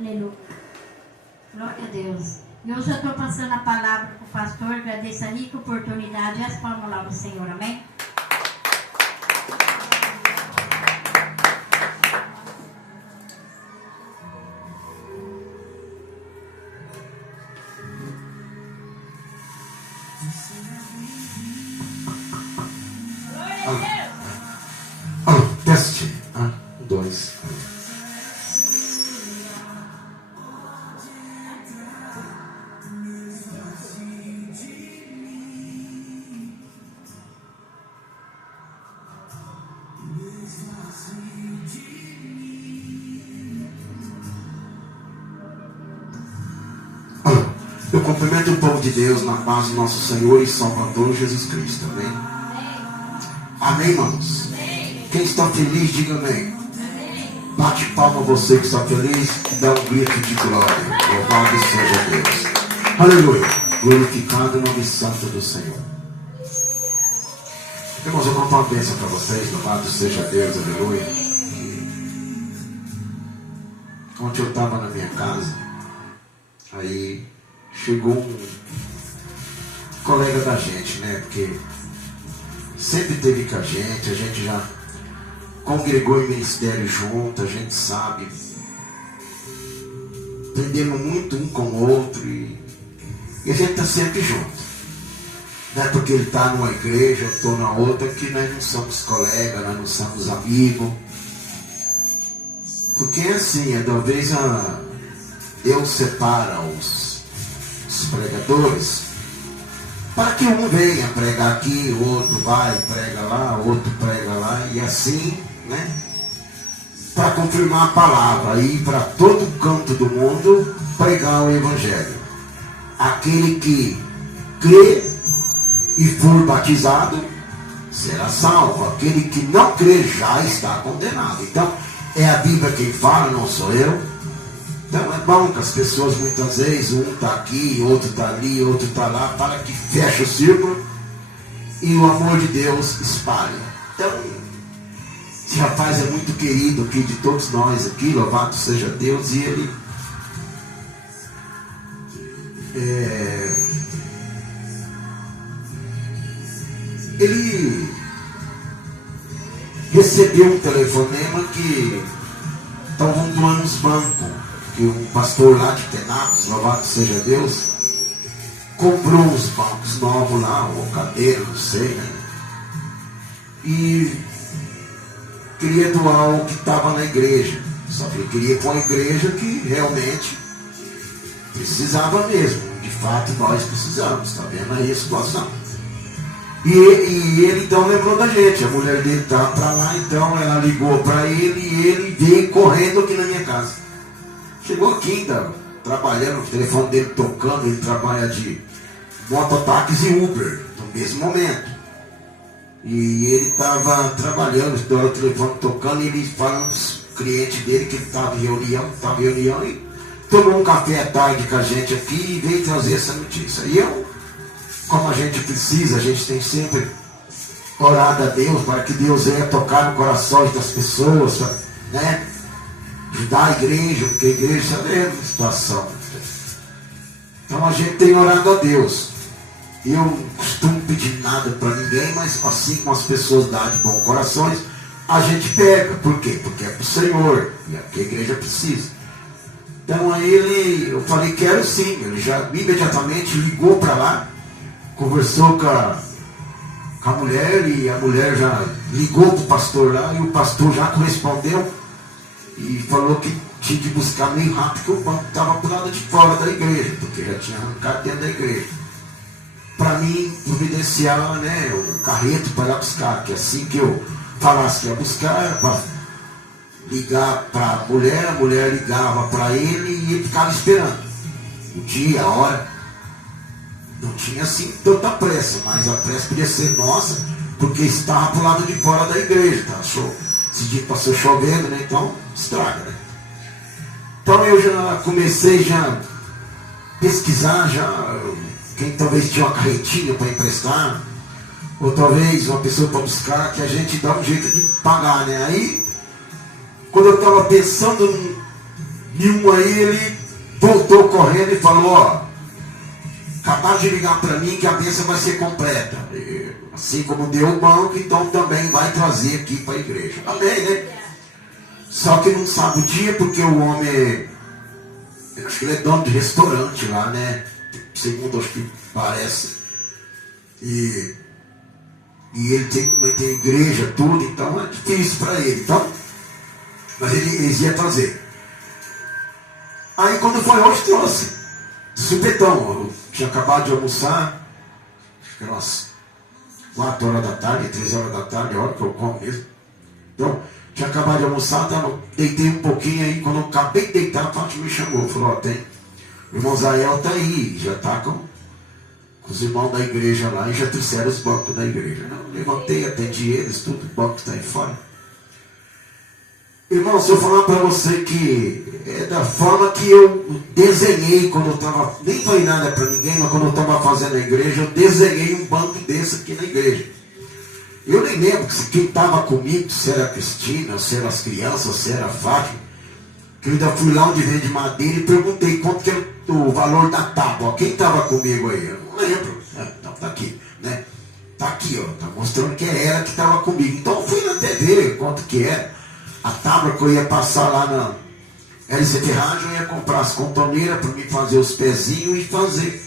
Aleluia. Glória a Deus. E hoje eu estou passando a palavra para o pastor. Agradeço a rica oportunidade. E as palmas lá do Senhor. Amém? Teste. 2. Eu cumprimento o povo de Deus na paz do nosso Senhor e Salvador Jesus Cristo. Amém? Amém, irmãos? Quem está feliz, diga amém. Bate palma você que está feliz e dá um grito de glória. Louvado seja Deus. Aleluia. Glorificado o nome santo do Senhor. Irmãos, eu conto uma bênção para vocês. Louvado seja Deus. Aleluia. Ontem eu estava na minha casa. Aí chegou um colega da gente, né? Porque sempre teve com a gente já congregou em ministério junto, a gente sabe. Aprendemos muito um com o outro e a gente está sempre junto. Não é porque ele está numa igreja, eu estou na outra, que nós não somos colegas, nós não somos amigos. Porque é assim, talvez Deus separa os pregadores para que um venha pregar aqui, o outro vai, prega lá, o outro prega lá, e assim, né? Para confirmar a palavra, ir para todo canto do mundo pregar o Evangelho. Aquele que crê e for batizado será salvo. Aquele que não crê já está condenado. Então, é a Bíblia quem fala, não sou eu. Então é bom que as pessoas muitas vezes, um está aqui, outro está ali, outro está lá, para que feche o círculo e o amor de Deus espalhe. Então, esse rapaz é muito querido aqui de todos nós aqui, louvado seja Deus, e ele recebeu um telefonema que estavam doando uns bancos. Que um pastor lá de Penápolis, louvado seja Deus, comprou uns bancos novos lá, ou cadeira, não sei, né? E queria doar o que estava na igreja. Só que ele queria com a igreja que realmente precisava mesmo. De fato, nós precisamos, está vendo aí a situação. E ele então lembrou da gente. A mulher dele estava para lá, então ela ligou para ele e ele veio correndo aqui na minha casa. Chegou aqui ainda, trabalhando, o telefone dele tocando, ele trabalha de mototáxi e Uber, no mesmo momento. E ele estava trabalhando, o telefone tocando, e ele falando com os clientes dele que ele estava em reunião, e tomou um café à tarde com a gente aqui e veio trazer essa notícia. E eu, como a gente precisa, a gente tem sempre orado a Deus para que Deus venha tocar no coração das pessoas, né? Ajudar a igreja, porque a igreja é a mesma situação. Então a gente tem orado a Deus. Eu não costumo pedir nada para ninguém, mas assim como as pessoas dão de bom coração, a gente pega. Por quê? Porque é para o Senhor, e é porque a igreja precisa. Então aí eu falei, quero sim. Ele já imediatamente ligou para lá, conversou com a mulher, e a mulher já ligou para o pastor lá, e o pastor já correspondeu. E falou que tinha de buscar meio rápido, que o banco estava para o lado de fora da igreja, porque já tinha arrancado dentro da igreja. Para mim, providenciar, né, o carreto para ir lá buscar, que assim que eu falasse que ia buscar, era para ligar para a mulher ligava para ele e ele ficava esperando. O dia, a hora. Não tinha assim tanta pressa, mas a pressa podia ser nossa, porque estava para o lado de fora da igreja, tá? Esse dia passou chovendo, né? Então estraga, né? Então eu já comecei a pesquisar quem talvez tinha uma carretinha para emprestar, ou talvez uma pessoa para buscar, que a gente dá um jeito de pagar, né? Aí, quando eu estava pensando E um aí ele voltou correndo e falou, ó, acabaram de ligar para mim que a bênção vai ser completa. E, assim como deu o banco, então também vai trazer aqui para a igreja. Amém, né? Só que não sabe o dia, porque o homem, eu acho que ele é dono de restaurante lá, né? Segundo acho que parece. E ele tem igreja, tudo, então é difícil para ele. Então, mas eles iam trazer. Aí quando foi hoje, trouxe. De supetão. Eu tinha acabado de almoçar. Acho que eram umas 4 horas da tarde, 3 horas da tarde, a hora que eu como mesmo. Então, tinha acabado de almoçar, deitei um pouquinho aí. Quando eu acabei de deitar, a Fátima me chamou. Falou, ó, tem. O irmão Zael tá aí, já tá com os irmãos da igreja lá e já trouxeram os bancos da igreja. Eu levantei, atendi eles, tudo, o banco está aí fora. Irmão, se eu falar para você que é da forma que eu desenhei quando eu estava, nem falei nada para ninguém, mas quando eu estava fazendo a igreja, eu desenhei um banco desse aqui na igreja. Eu nem lembro quem estava comigo, se era a Cristina, se era as crianças, se era a Fátima, que eu ainda fui lá onde vende madeira e perguntei quanto que era o valor da tábua. Quem estava comigo aí? Eu não lembro. Não, tá aqui, né? Tá aqui, ó, tá mostrando que é ela que estava comigo. Então eu fui na TV, quanto que era. A tábua que eu ia passar lá na LC Ferragem, eu ia comprar as contoneiras para me fazer os pezinhos e fazer.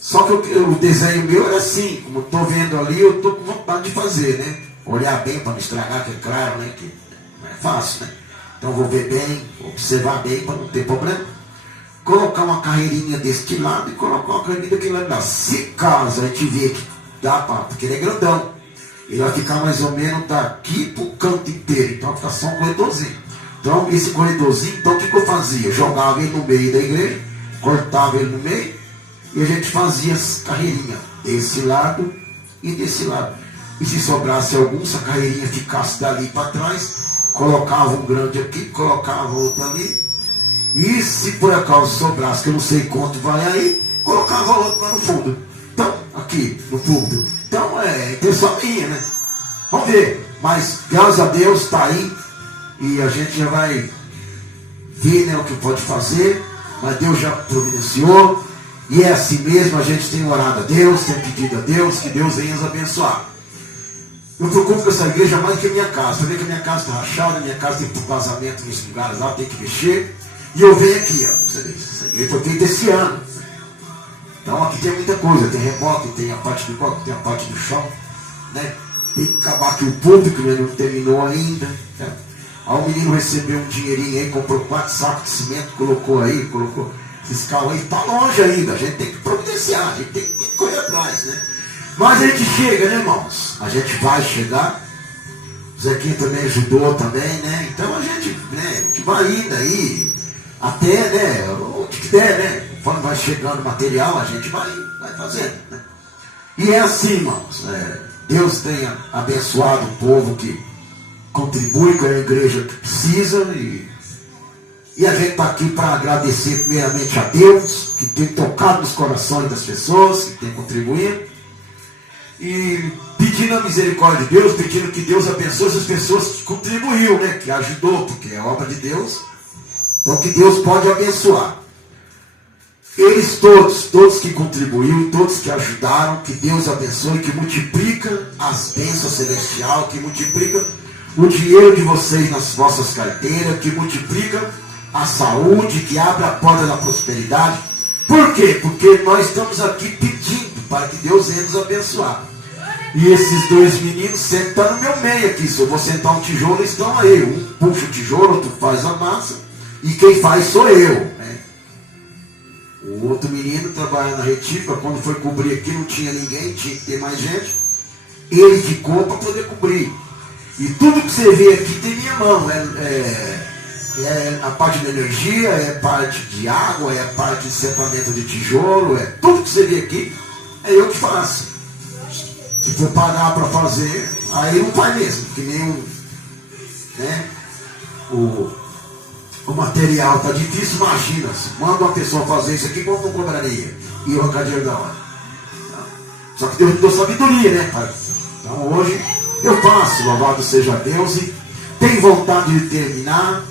Só que o desenho meu era assim, como eu estou vendo ali, eu estou com vontade de fazer, né? Olhar bem para não estragar, que é claro, né? Que não é fácil, né? Então vou ver bem, observar bem para não ter problema. Colocar uma carreirinha deste lado e colocar uma carreirinha daquele lado. Se caso a gente vê que dá para, porque ele é grandão. Ele vai ficar mais ou menos daqui para o canto inteiro. Então vai ficar só um corredorzinho. Então esse corredorzinho, então o que eu fazia? Eu jogava ele no meio da igreja, cortava ele no meio e a gente fazia as carreirinhas desse lado e desse lado. E se sobrasse algum, se a carreirinha ficasse dali para trás, colocava um grande aqui, colocava outro ali. E se por acaso sobrasse, que eu não sei quanto vai aí, colocava outro lá no fundo. Então, aqui, no fundo. Então é intenção minha, né? Vamos ver. Mas graças a Deus está aí. E a gente já vai ver, né, o que pode fazer. Mas Deus já providenciou. E é assim mesmo, a gente tem orado a Deus, tem pedido a Deus, que Deus venha nos abençoar. Eu preocupo com essa igreja mais que a minha casa. Você vê que a minha casa está rachada, a minha casa tem vazamento nos lugares lá, tem que mexer. E eu venho aqui, ó. Você vê, essa igreja foi feita esse ano. Então aqui tem muita coisa, tem reboque, tem a parte do coque, tem a parte do chão, né? Tem que acabar aqui o público, né? Não terminou ainda. Né? Aí o menino recebeu um dinheirinho aí, comprou 4 sacos de cimento, colocou fiscal aí, está longe ainda, a gente tem que providenciar, a gente tem que correr atrás, né? Mas a gente chega, né, irmãos? A gente vai chegar. O Zequinha também ajudou também, né? Então a gente vai indo aí, até, né, onde que der, né? Quando vai chegando material, a gente vai fazendo, né? E é assim, irmãos. Deus tenha abençoado o povo que contribui com a igreja que precisa. E a gente está aqui para agradecer primeiramente a Deus, que tem tocado nos corações das pessoas, que tem contribuído. E pedindo a misericórdia de Deus, pedindo que Deus abençoe essas pessoas que contribuiu, né? Que ajudou, porque é obra de Deus. Então que Deus pode abençoar. Eles todos que contribuíram, todos que ajudaram, que Deus abençoe, que multiplica as bênçãos celestiais, que multiplica o dinheiro de vocês nas vossas carteiras, que multiplica a saúde, que abre a porta da prosperidade. Por quê? Porque nós estamos aqui pedindo para que Deus venha nos abençoar. E esses 2 meninos sempre estão no meu meio aqui. Se eu vou sentar um tijolo, eles estão aí. Um puxa o tijolo, outro faz a massa. E quem faz sou eu, né? O outro menino trabalha na retífica. Quando foi cobrir aqui não tinha ninguém, tinha que ter mais gente. Ele ficou para poder cobrir. E tudo que você vê aqui tem minha mão. É a parte de energia, é parte de água, é a parte de separamento de tijolo, é tudo que você vê aqui, é eu que faço. Se for pagar para fazer, aí não faz mesmo, que nem né, o material está difícil, imagina, se manda uma pessoa fazer isso aqui, como não cobraria? E eu arrancar dinheiro da hora. Só que Deus me deu sabedoria, né, pai? Então hoje eu faço, louvado seja Deus, e tenho vontade de terminar.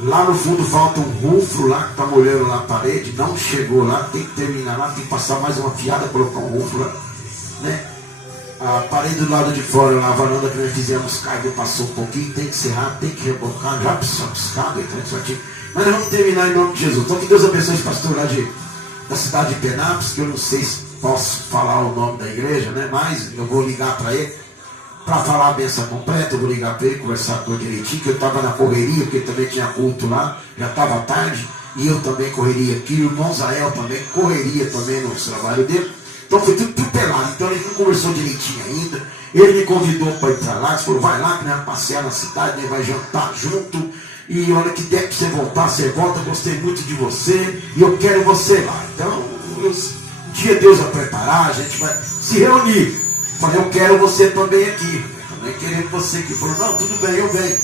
Lá no fundo falta um rufro lá que está molhando na parede, não chegou lá, tem que terminar lá, tem que passar mais uma fiada, colocar um rufro lá, né? A parede do lado de fora, lá, a varanda que nós fizemos, caiu, passou um pouquinho, tem que serrar, tem que rebocar, já piscado, então isso aqui. Mas nós vamos terminar em nome de Jesus. Então que Deus abençoe esse pastor lá da cidade de Penápolis, que eu não sei se posso falar o nome da igreja, né? Mas eu vou ligar para ele, para falar a benção completa, eu vou ligar para ele, conversar com ele direitinho, que eu estava na correria, porque também tinha culto lá, já estava tarde, e eu também correria aqui, o irmão Zael também correria também no trabalho dele. Então foi tudo pelado, então ele não conversou direitinho ainda. Ele me convidou para ir para lá, ele falou, vai lá que nós vamos passear na cidade, nós vamos jantar junto, e olha que der para você voltar, você volta, gostei muito de você, e eu quero você lá. Então, um dia Deus vai preparar, a gente vai se reunir. Falei, eu quero você também aqui, também querendo você aqui. Falou, não, tudo bem, eu venho.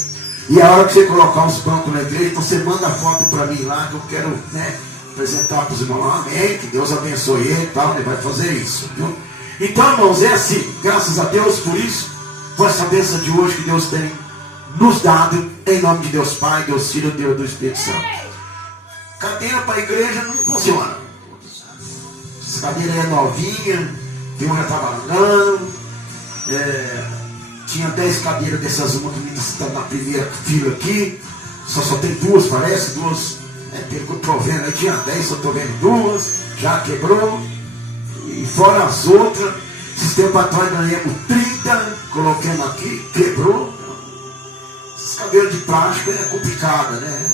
E a hora que você colocar os bancos na igreja, então você manda a foto para mim lá, que eu quero, né, apresentar para os irmãos lá, amém, que Deus abençoe ele e tal, ele vai fazer isso, viu? Então, irmãos, é assim, graças a Deus por isso, por essa bênção de hoje que Deus tem nos dado, em nome de Deus Pai, Deus Filho, Deus do Espírito Santo. Cadeira para a igreja não funciona. Essa cadeira é novinha, tem uma já estava andando, tinha 10 cadeiras dessas, uma que está na primeira fila aqui, só tem duas, parece, duas. Pelo que eu estou vendo, aí tinha 10, só estou vendo duas, já quebrou, e fora as outras, esses tempos atrás ganhamos 30, colocando aqui, quebrou. Esses cabelos de plástico é complicado, né?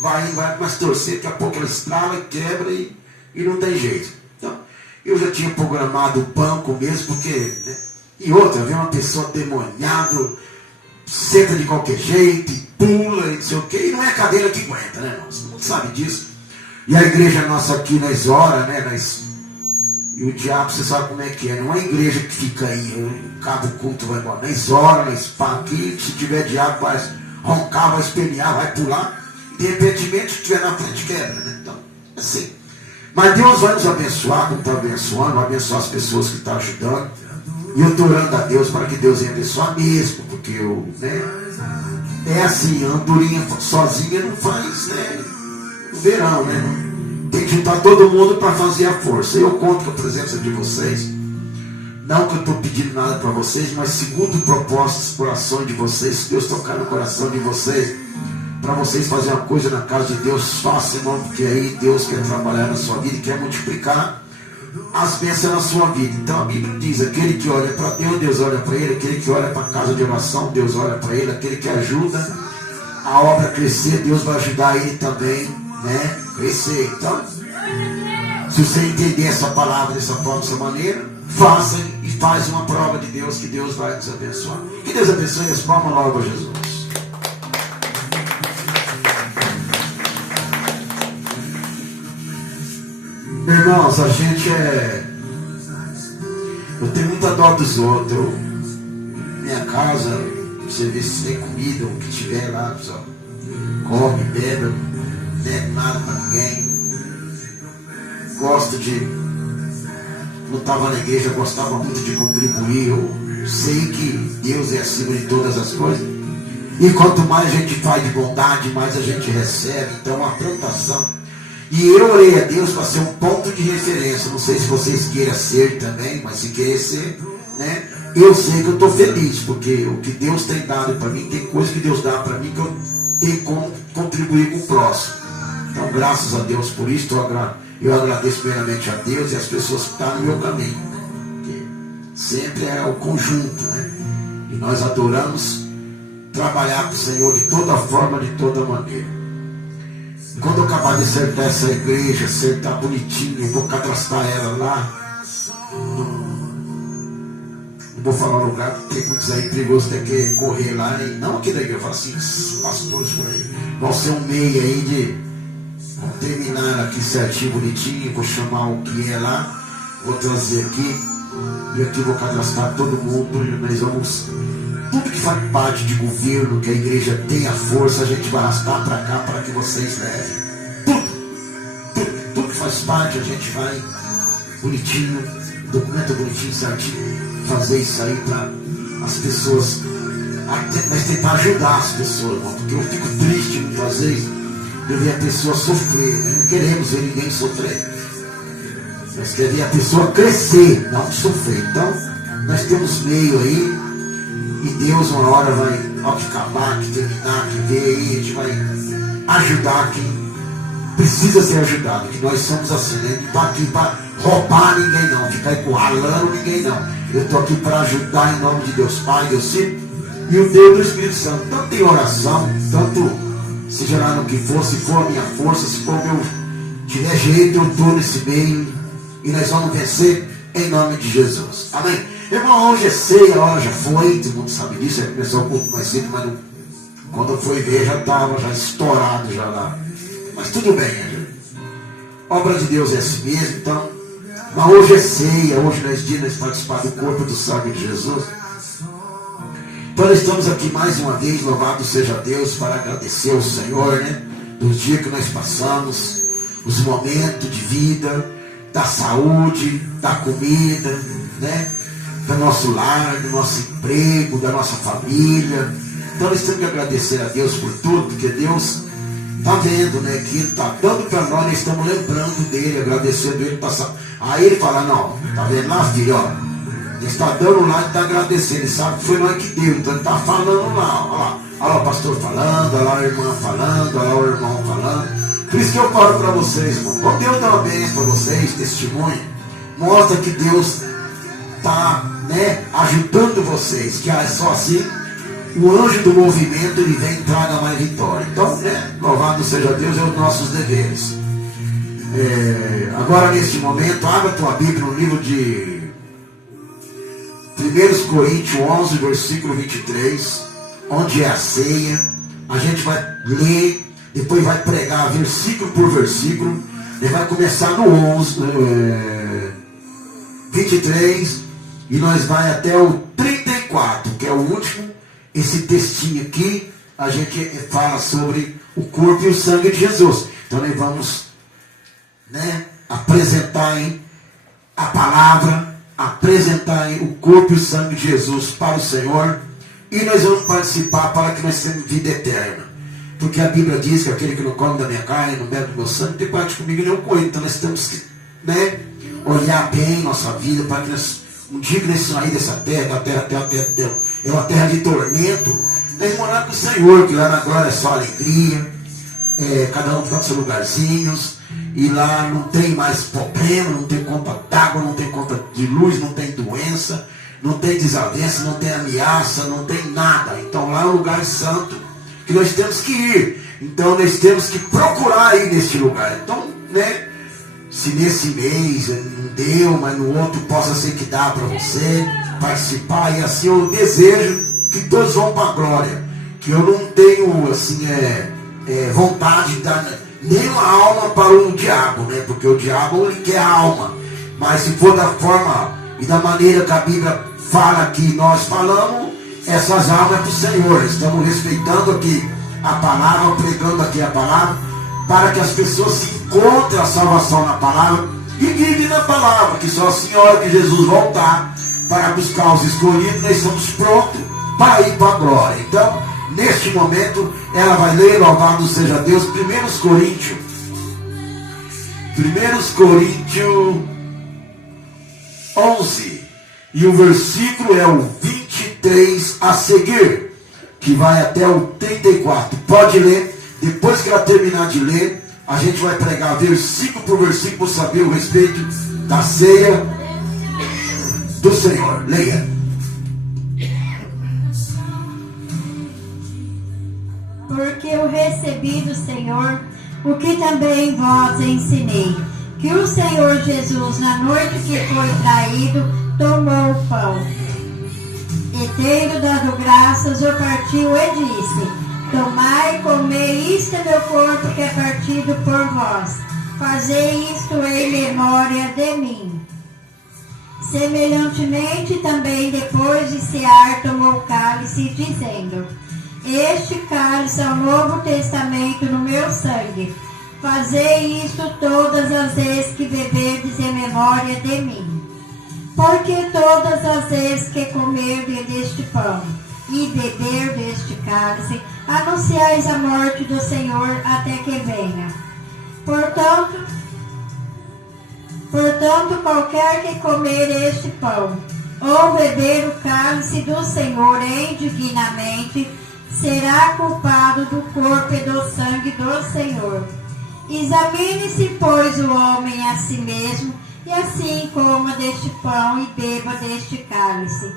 Vai mais torcer, daqui a pouco ela estrala e quebra e não tem jeito. Então, eu já tinha programado o banco mesmo, porque, né? E outra, vem uma pessoa demoniada, senta de qualquer jeito, e pula, e não sei o que, e não é a cadeira que aguenta, né, irmãos? Todo mundo sabe disso. E a igreja nossa aqui, nós ora, né, e o diabo, você sabe como é que é, não é a igreja que fica aí, acaba o culto, vai embora, nós ora, nós pá aqui, se tiver diabo, vai roncar, vai espernear, vai pular, e de repente, se estiver na frente, quebra, né? Então, assim. Mas Deus vai nos abençoar, como está abençoando, vai abençoar as pessoas que estão ajudando. E eu estou orando a Deus para que Deus venha abençoar mesmo, porque eu, né, é assim, a andorinha sozinha não faz, né, no verão, né, tem que juntar todo mundo para fazer a força. Eu conto com a presença de vocês, não que eu estou pedindo nada para vocês, mas segundo o propósito, coração de vocês, Deus tocar no coração de vocês, para vocês fazerem uma coisa na casa de Deus, faça, irmão, porque aí Deus quer trabalhar na sua vida e quer multiplicar as bênçãos na sua vida. Então a Bíblia diz, aquele que olha para Deus, Deus olha para ele, aquele que olha para a casa de oração, Deus olha para ele, aquele que ajuda a obra a crescer, Deus vai ajudar ele também, né, crescer. Então, se você entender essa palavra dessa maneira, faça e faz uma prova de Deus, que Deus vai nos abençoar. Que Deus abençoe, as palmas logo a Jesus. Irmãos, a gente eu tenho muita dó dos outros. Minha casa, você vê se tem comida, o que tiver lá, pessoal, come, bebe, não bebe nada para ninguém. Gosto de, quando estava na igreja, gostava muito de contribuir. Eu sei que Deus é acima de todas as coisas. E quanto mais a gente faz de bondade, mais a gente recebe. Então, uma plantação. E eu orei a Deus para ser um ponto de referência. Não sei se vocês queiram ser também, mas se querer ser, né? Eu sei que eu estou feliz, porque o que Deus tem dado para mim, tem coisa que Deus dá para mim que eu tenho como contribuir com o próximo. Então, graças a Deus por isso, eu agradeço primeiramente a Deus e as pessoas que estão no meu caminho. Porque sempre é o conjunto, né? E nós adoramos trabalhar com o Senhor de toda forma, de toda maneira. Quando eu acabar de acertar essa igreja, acertar bonitinho, eu vou cadastrar ela lá. Não vou falar o lugar, porque tem muitos aí perigosos, tem que correr lá. E não aqui da igreja, eu falo assim, pastores por aí. Vão ser um meio aí de terminar aqui certinho, bonitinho. Vou chamar o que é lá, vou trazer aqui. E aqui vou cadastrar todo mundo. E nós vamos. Tudo que faz parte de governo, que a igreja tenha força, a gente vai arrastar para cá para que vocês levem. Tudo que faz parte, a gente vai bonitinho, documento bonitinho, certinho, fazer isso aí para as pessoas, mas tentar ajudar as pessoas, irmão, porque eu fico triste muitas vezes de ver a pessoa sofrer. Nós não queremos ver ninguém sofrer. Nós queremos ver a pessoa crescer, não sofrer. Então, nós temos meio aí, e Deus uma hora vai, ao que acabar, que terminar, que ver aí, a gente vai ajudar quem precisa ser ajudado, que nós somos assim, né? Não estou aqui para roubar ninguém não, ficar encurralando ninguém não. Eu estou aqui para ajudar em nome de Deus Pai, Deus Filho e o Deus do Espírito Santo. Tanto em oração, tanto seja lá no que for, se for a minha força, se for o meu, tiver jeito, eu estou nesse meio e nós vamos vencer em nome de Jesus. Amém? Irmão, hoje é ceia, a hora já foi, todo mundo sabe disso, começou um pouco mais cedo, mas não, quando eu fui ver já estava já estourado já lá. Mas tudo bem, né? Obra de Deus é assim mesmo, então. Mas hoje é ceia, hoje nós dias participar do corpo e do sangue de Jesus. Então nós estamos aqui mais uma vez, louvado seja Deus, para agradecer ao Senhor, né? Dos dias que nós passamos, os momentos de vida, da saúde, da comida, né? Do nosso lar, do nosso emprego, da nossa família. Então nós temos que agradecer a Deus por tudo, porque Deus está vendo, né, que Ele está dando para nós estamos lembrando dEle, agradecendo Ele. Aí Ele fala, não, está vendo lá, filho, ó, Ele está dando lá e está agradecendo, Ele sabe que foi nós que deu, então Ele está falando lá, olha lá o pastor falando, olha lá a irmã falando, olha lá o irmão falando. Por isso que eu falo para vocês, irmão, quando Deus dá uma bênção para vocês, testemunho, mostra que Deus está, né, ajudando vocês, que é só assim. O anjo do movimento, ele vem e traga mais vitória. Então, né, louvado seja Deus, é os nossos deveres. Agora, neste momento, abra a tua Bíblia no livro de 1 Coríntios 11, versículo 23, onde é a ceia. A gente vai ler, depois vai pregar versículo por versículo. Ele vai começar no 11, 23, e nós vai até o 34, que é o último. Esse textinho aqui, a gente fala sobre o corpo e o sangue de Jesus. Então nós vamos, né, apresentar aí a palavra, apresentar aí o corpo e o sangue de Jesus para o Senhor. E nós vamos participar para que nós tenhamos vida eterna. Porque a Bíblia diz que aquele que não come da minha carne, não bebe do meu sangue, tem parte comigo e não com ele. Então nós temos que, né, olhar bem nossa vida para que nós, um dia que nós sair dessa terra, da terra é uma terra de tormento, nós morar com o Senhor, que lá na glória é só alegria, cada um fica nos seus lugarzinhos, e lá não tem mais problema, não tem conta d'água, não tem conta de luz, não tem doença, não tem desavença, não tem ameaça, não tem nada. Então lá é um lugar santo que nós temos que ir. Então nós temos que procurar ir neste lugar. Então, né, se nesse mês não deu, mas no outro possa ser que dá para você participar, e assim eu desejo que todos vão para a glória, que eu não tenho assim vontade de dar nenhuma alma para o diabo, né? Porque o diabo ele quer a alma, mas se for da forma e da maneira que a Bíblia fala que nós falamos, essas almas é para o Senhor. Estamos respeitando aqui a palavra, pregando aqui a palavra, para que as pessoas se encontrem a salvação na palavra e vivem na palavra, que só assim a hora que Jesus voltar para buscar os escolhidos, nós estamos prontos para ir para a glória. Então, neste momento, ela vai ler, louvado seja Deus, 1 Coríntios 11, e o versículo é o 23 a seguir, que vai até o 34. Pode ler. Depois que ela terminar de ler, a gente vai pregar versículo por versículo para saber o respeito da ceia do Senhor. Leia. Porque eu recebi do Senhor o que também vos ensinei, que o Senhor Jesus, na noite que foi traído, tomou o pão, e tendo dado graças, o partiu e disse: tomai, comei, isto é meu corpo que é partido por vós. Fazei isto em memória de mim. Semelhantemente, também depois de cear, tomou o cálice, dizendo: este cálice é o Novo Testamento no meu sangue. Fazei isto todas as vezes que beberdes em memória de mim. Porque todas as vezes que comerdes deste pão e beber deste cálice, anunciais a morte do Senhor até que venha. Portanto, qualquer que comer este pão, ou beber o cálice do Senhor indignamente, será culpado do corpo e do sangue do Senhor. Examine-se, pois, o homem a si mesmo, e assim coma deste pão e beba deste cálice.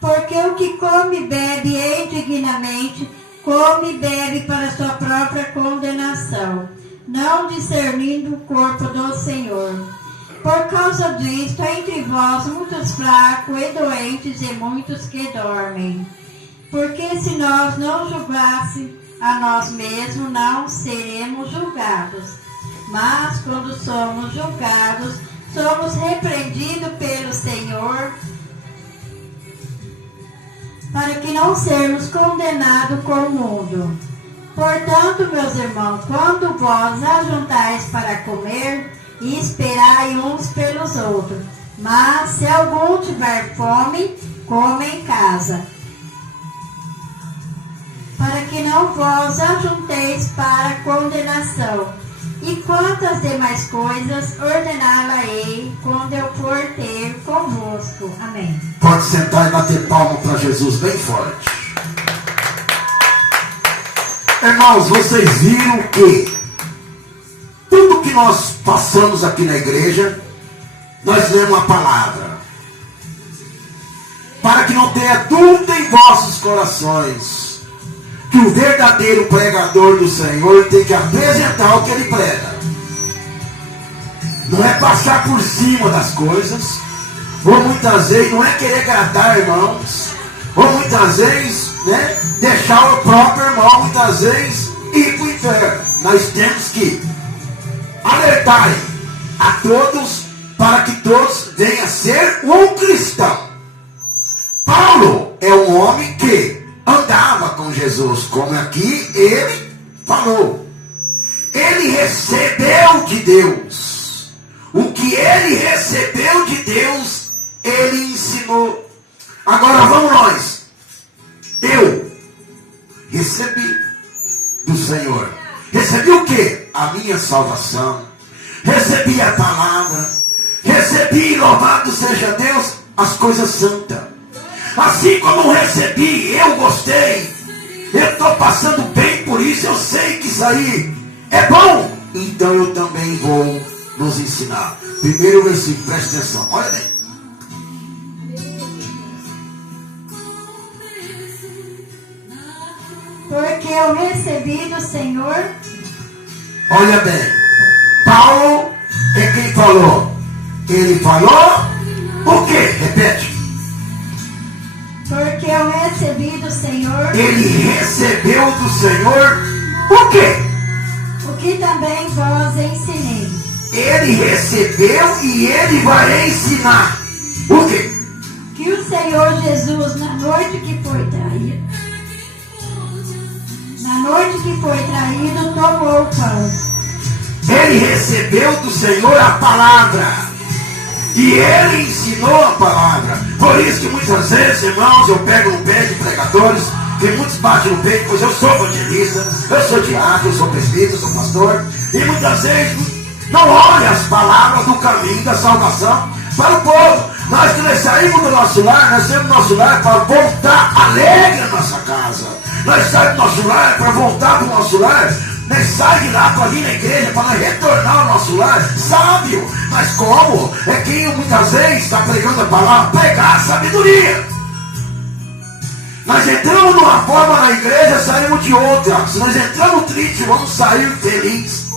Porque o que come e bebe indignamente, come e bebe para sua própria condenação, não discernindo o corpo do Senhor. Por causa disto, há entre vós muitos fracos e doentes e muitos que dormem. Porque se nós não julgássemos a nós mesmos, não seremos julgados. Mas quando somos julgados, somos repreendidos pelo Senhor, para que não sermos condenados com o mundo. Portanto, meus irmãos, quando vós ajuntais para comer, esperai uns pelos outros. Mas se algum tiver fome, coma em casa, para que não vos ajunteis para condenação. E quantas demais coisas ordená-la-ei quando eu for ter convosco. Amém. Pode sentar e bater palma para Jesus bem forte. Irmãos, vocês viram que tudo que nós passamos aqui na igreja, nós lemos a palavra. Para que não tenha dúvida em vossos corações, que o verdadeiro pregador do Senhor tem que apresentar o que ele prega. Não é passar por cima das coisas, ou muitas vezes não é querer agradar irmãos, ou muitas vezes, deixar o próprio irmão, muitas vezes, ir para o inferno. Nós temos que alertar a todos, para que todos venham a ser um cristão. Paulo é um homem que andava com Jesus, como aqui ele falou. Ele recebeu de Deus. O que ele recebeu de Deus, ele ensinou. Agora vamos nós. Eu recebi do Senhor. Recebi o quê? A minha salvação. Recebi a palavra. Recebi, louvado seja Deus, as coisas santas. Assim como recebi, eu gostei, eu estou passando bem por isso, eu sei que isso aí é bom, então eu também vou nos ensinar. Primeiro versículo, preste atenção, olha bem. Porque eu recebi do Senhor. Olha bem, Paulo é quem falou. Ele falou o quê? Repete. Porque eu recebi do Senhor. Ele recebeu do Senhor o quê? O que também vos ensinei. Ele recebeu e ele vai ensinar o quê? Que o Senhor Jesus, na noite que foi traído, tomou o pão. Ele recebeu do Senhor a palavra. E ele ensinou a palavra. Por isso que muitas vezes, irmãos, eu pego no pé de pregadores, que muitos batem no peito, pois eu sou evangelista, eu sou diácono, eu sou presbítero, eu sou pastor, e muitas vezes não olha as palavras do caminho da salvação para o povo. Nós saímos do nosso lar, nós saímos do nosso lar para voltar alegre à nossa casa. Nós saímos do nosso lar para voltar para o nosso lar. Nós saímos de lá para vir na igreja, para retornar ao nosso lar, sábio. Mas como? É quem muitas vezes está pregando a palavra, pregar a sabedoria. Nós entramos de uma forma na igreja, saímos de outra. Se nós entramos triste, vamos sair felizes.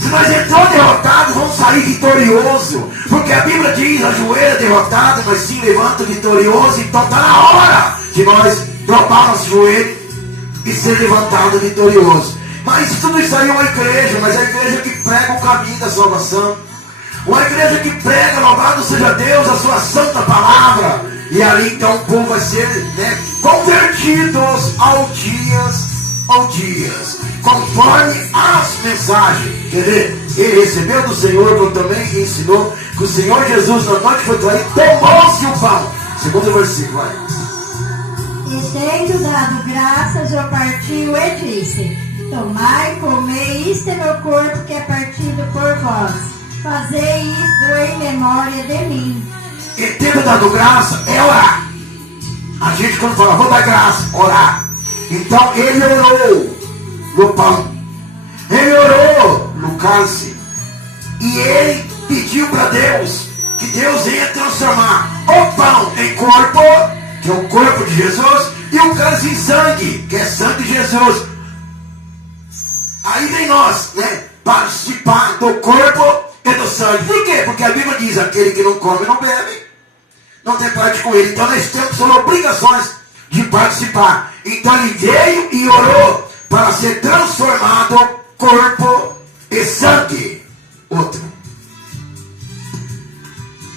Se nós entramos derrotados, vamos sair vitorioso. Porque a Bíblia diz, ajoelha derrotado, mas se levanta vitorioso. Então está na hora de nós dobrar nosso joelho e ser levantado vitorioso. Mas tudo isso aí é uma igreja, mas é a igreja que prega o caminho da salvação. Uma igreja que prega, louvado seja Deus, a sua santa palavra. E ali então o povo vai ser convertidos ao dias, conforme as mensagens. Quer dizer, ele recebeu do Senhor, como também ensinou, que o Senhor Jesus, na noite que foi traído, tomou-se o pão. Segundo versículo, vai. E tendo dado graças, eu partiu e disse: tomai, comei, isto é meu corpo que é partido por vós. Fazei isto em memória de mim. E tendo dado graça é orar. A gente quando fala, vou dar graça, orar. Então ele orou no pão. Ele orou no cálice. E ele pediu para Deus que Deus ia transformar o pão em corpo, que é o corpo de Jesus, e o cálice em sangue, que é sangue de Jesus. Aí vem nós, né? Participar do corpo e do sangue. Por quê? Porque a Bíblia diz, aquele que não come não bebe, não tem parte com ele. Então nós temos obrigações de participar. Então ele veio e orou para ser transformado corpo e sangue. Outro.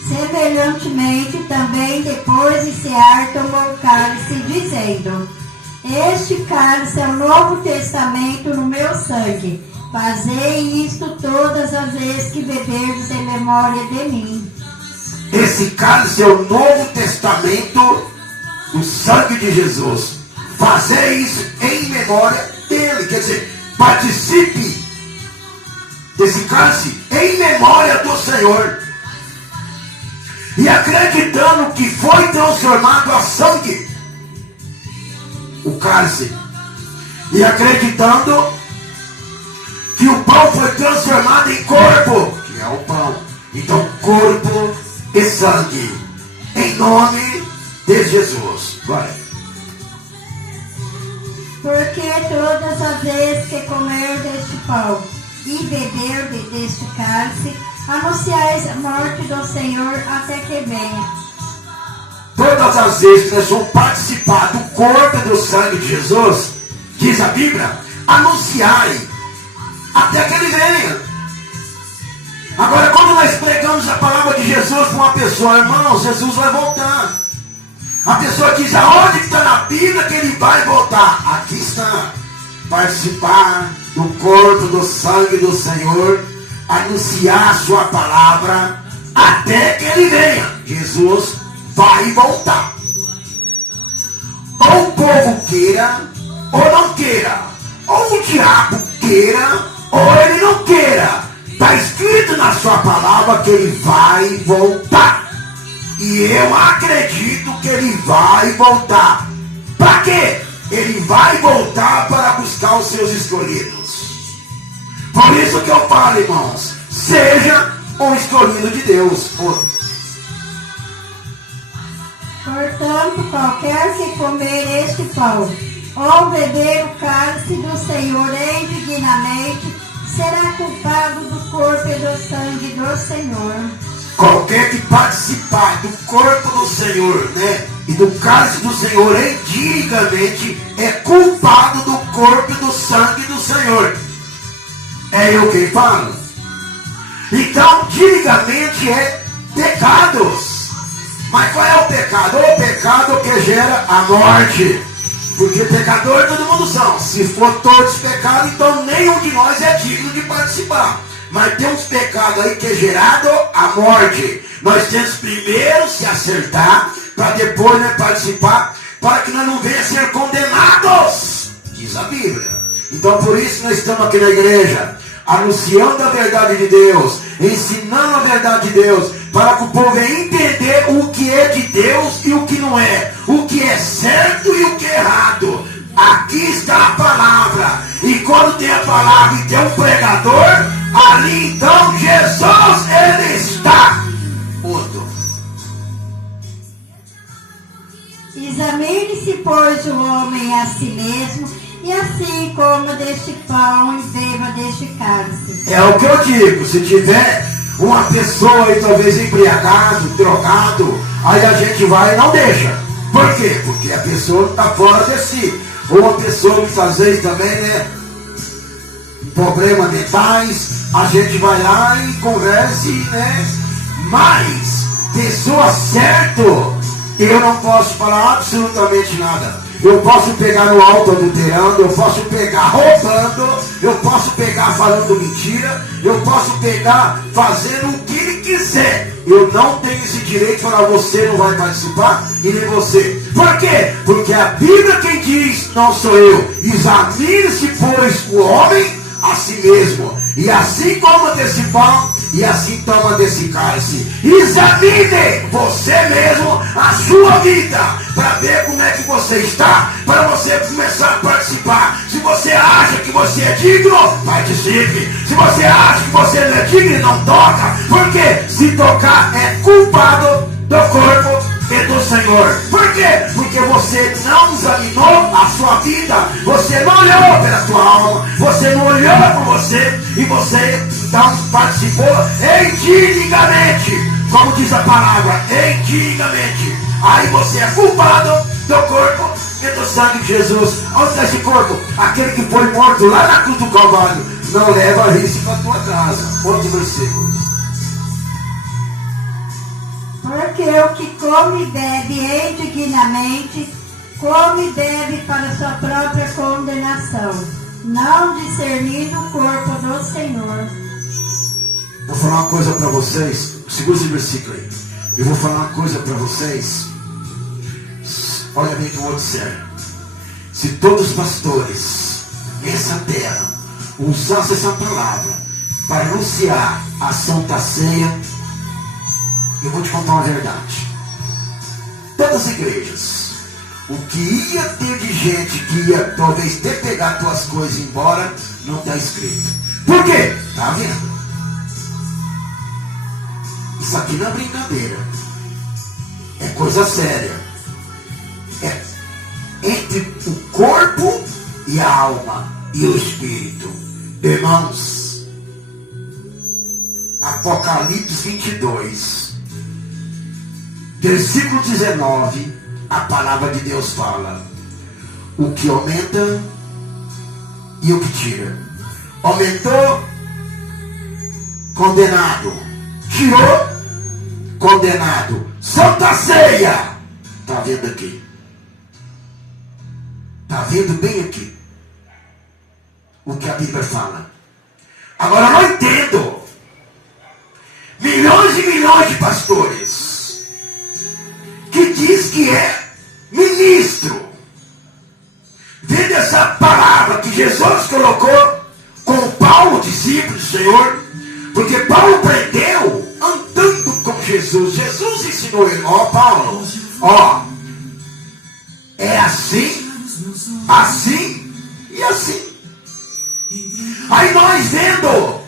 Semelhantemente, também depois de cear, tomou o cálice, dizendo: este cálice é o Novo Testamento no meu sangue. Fazei isto todas as vezes que beberdes em memória de mim. Esse cálice é o Novo Testamento do sangue de Jesus. Fazei isso em memória dele. Quer dizer, participe desse cálice em memória do Senhor. E acreditando que foi transformado a sangue, o cálice. E acreditando que o pão foi transformado em corpo, que é o pão. Então, corpo e sangue, em nome de Jesus. Vai. Porque todas as vezes que comer deste pão e beber deste cálice, anunciais a morte do Senhor até que venha. Todas as vezes que nós vamos participar do corpo e do sangue de Jesus, diz a Bíblia, anunciai até que ele venha. Agora, quando nós pregamos a palavra de Jesus para uma pessoa, irmão, Jesus vai voltar. A pessoa diz, aonde está na Bíblia que ele vai voltar? Aqui está. Participar do corpo, do sangue do Senhor, anunciar a sua palavra até que ele venha. Jesus vai voltar. Ou o povo queira, ou não queira. Ou o diabo queira, ou ele não queira. Está escrito na sua palavra que ele vai voltar. E eu acredito que ele vai voltar. Para quê? Ele vai voltar para buscar os seus escolhidos. Por isso que eu falo, irmãos, seja um escolhido de Deus. Portanto, qualquer que comer este pão ou beber o cálice do Senhor indignamente, será culpado do corpo e do sangue do Senhor. Qualquer que participar do corpo do Senhor, né, e do cálice do Senhor indignamente, é culpado do corpo e do sangue do Senhor. É eu quem falo. Então, dignamente é pecados. Mas qual é o pecado? O pecado que gera a morte. Porque pecador todo mundo são. Se for todos pecados, então nenhum de nós é digno de participar. Mas tem uns pecados aí que é gerado a morte. Nós temos primeiro se acertar, para depois nós participar, para que nós não venhamos a ser condenados, diz a Bíblia. Então por isso nós estamos aqui na igreja, anunciando a verdade de Deus, ensinando a verdade de Deus, para que o povo venha entender o que é de Deus e o que não é, o que é certo e o que é errado. Aqui está a palavra, e quando tem a palavra e tem um pregador, ali então Jesus, ele está. Outro. Examine-se, pois, o homem a si mesmo, e assim coma deste pão e beba deste cálice. É o que eu digo, se tiver uma pessoa aí talvez embriagado, drogado, aí a gente vai e não deixa. Por quê? Porque a pessoa está fora de si. Ou uma pessoa muitas vezes também, né, problemas mentais, a gente vai lá e conversa, né? Mas pessoa certo, eu não posso falar absolutamente nada. Eu posso pegar no alto adulterando, eu posso pegar roubando, eu posso pegar falando mentira, eu posso pegar fazendo o que ele quiser. Eu não tenho esse direito para você, não vai participar, e nem você. Por quê? Porque a Bíblia quem diz, não sou eu. Examine-se, pois, o homem a si mesmo, e assim coma desse pão, e assim toma desse cálice. Examine você mesmo a sua vida, para ver como é que você está, para você começar a participar. Se você acha que você é digno, participe. Se você acha que você não é digno, não toca. Porque se tocar é culpado do corpo e do Senhor. Por quê? Porque você não examinou a sua vida, você não olhou pela sua alma, você não olhou por você, e você então participou indignamente, como diz a palavra, indignamente. Aí você é culpado do corpo e do sangue de Jesus. Onde está esse corpo? Aquele que foi morto lá na cruz do Calvário. Não leva isso para a tua casa. Outro versículo. Porque o que come e bebe indignamente, come e bebe para sua própria condenação, não discernindo o corpo do Senhor. Vou falar uma coisa para vocês. Segura esse versículo aí. Eu vou falar uma coisa para vocês. Olha bem que eu vou dizer. Se todos os pastores nessa terra usassem essa palavra para anunciar a Santa Ceia, eu vou te contar uma verdade. Todas as igrejas, o que ia ter de gente que ia talvez ter pegar tuas coisas e ir embora, não está escrito. Por quê? Está vendo? Isso aqui não é brincadeira. É coisa séria. É entre o corpo e a alma e o espírito. Irmãos, Apocalipse 22. Versículo 19, a palavra de Deus fala: o que aumenta e o que tira. Aumentou, condenado. Tirou, condenado. Santa Ceia. Está vendo aqui? Está vendo bem aqui o que a Bíblia fala. Agora eu não entendo. Milhões e milhões de pastores que diz que é ministro, vendo essa palavra que Jesus colocou com Paulo, discípulo do Senhor, porque Paulo aprendeu andando com Jesus. Jesus ensinou ele: ó Paulo, ó, é assim, assim e assim. Aí nós vendo,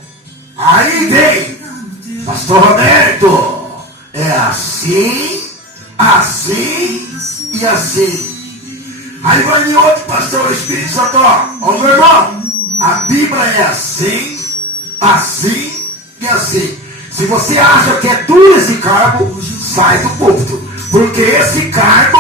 aí vem Pastor Roberto, é assim, assim e assim. Aí vai em outro pastor, o Espírito Santo: ó meu irmão, a Bíblia é assim, assim e assim. Se você acha que é duro esse cargo, sai do púlpito, porque esse cargo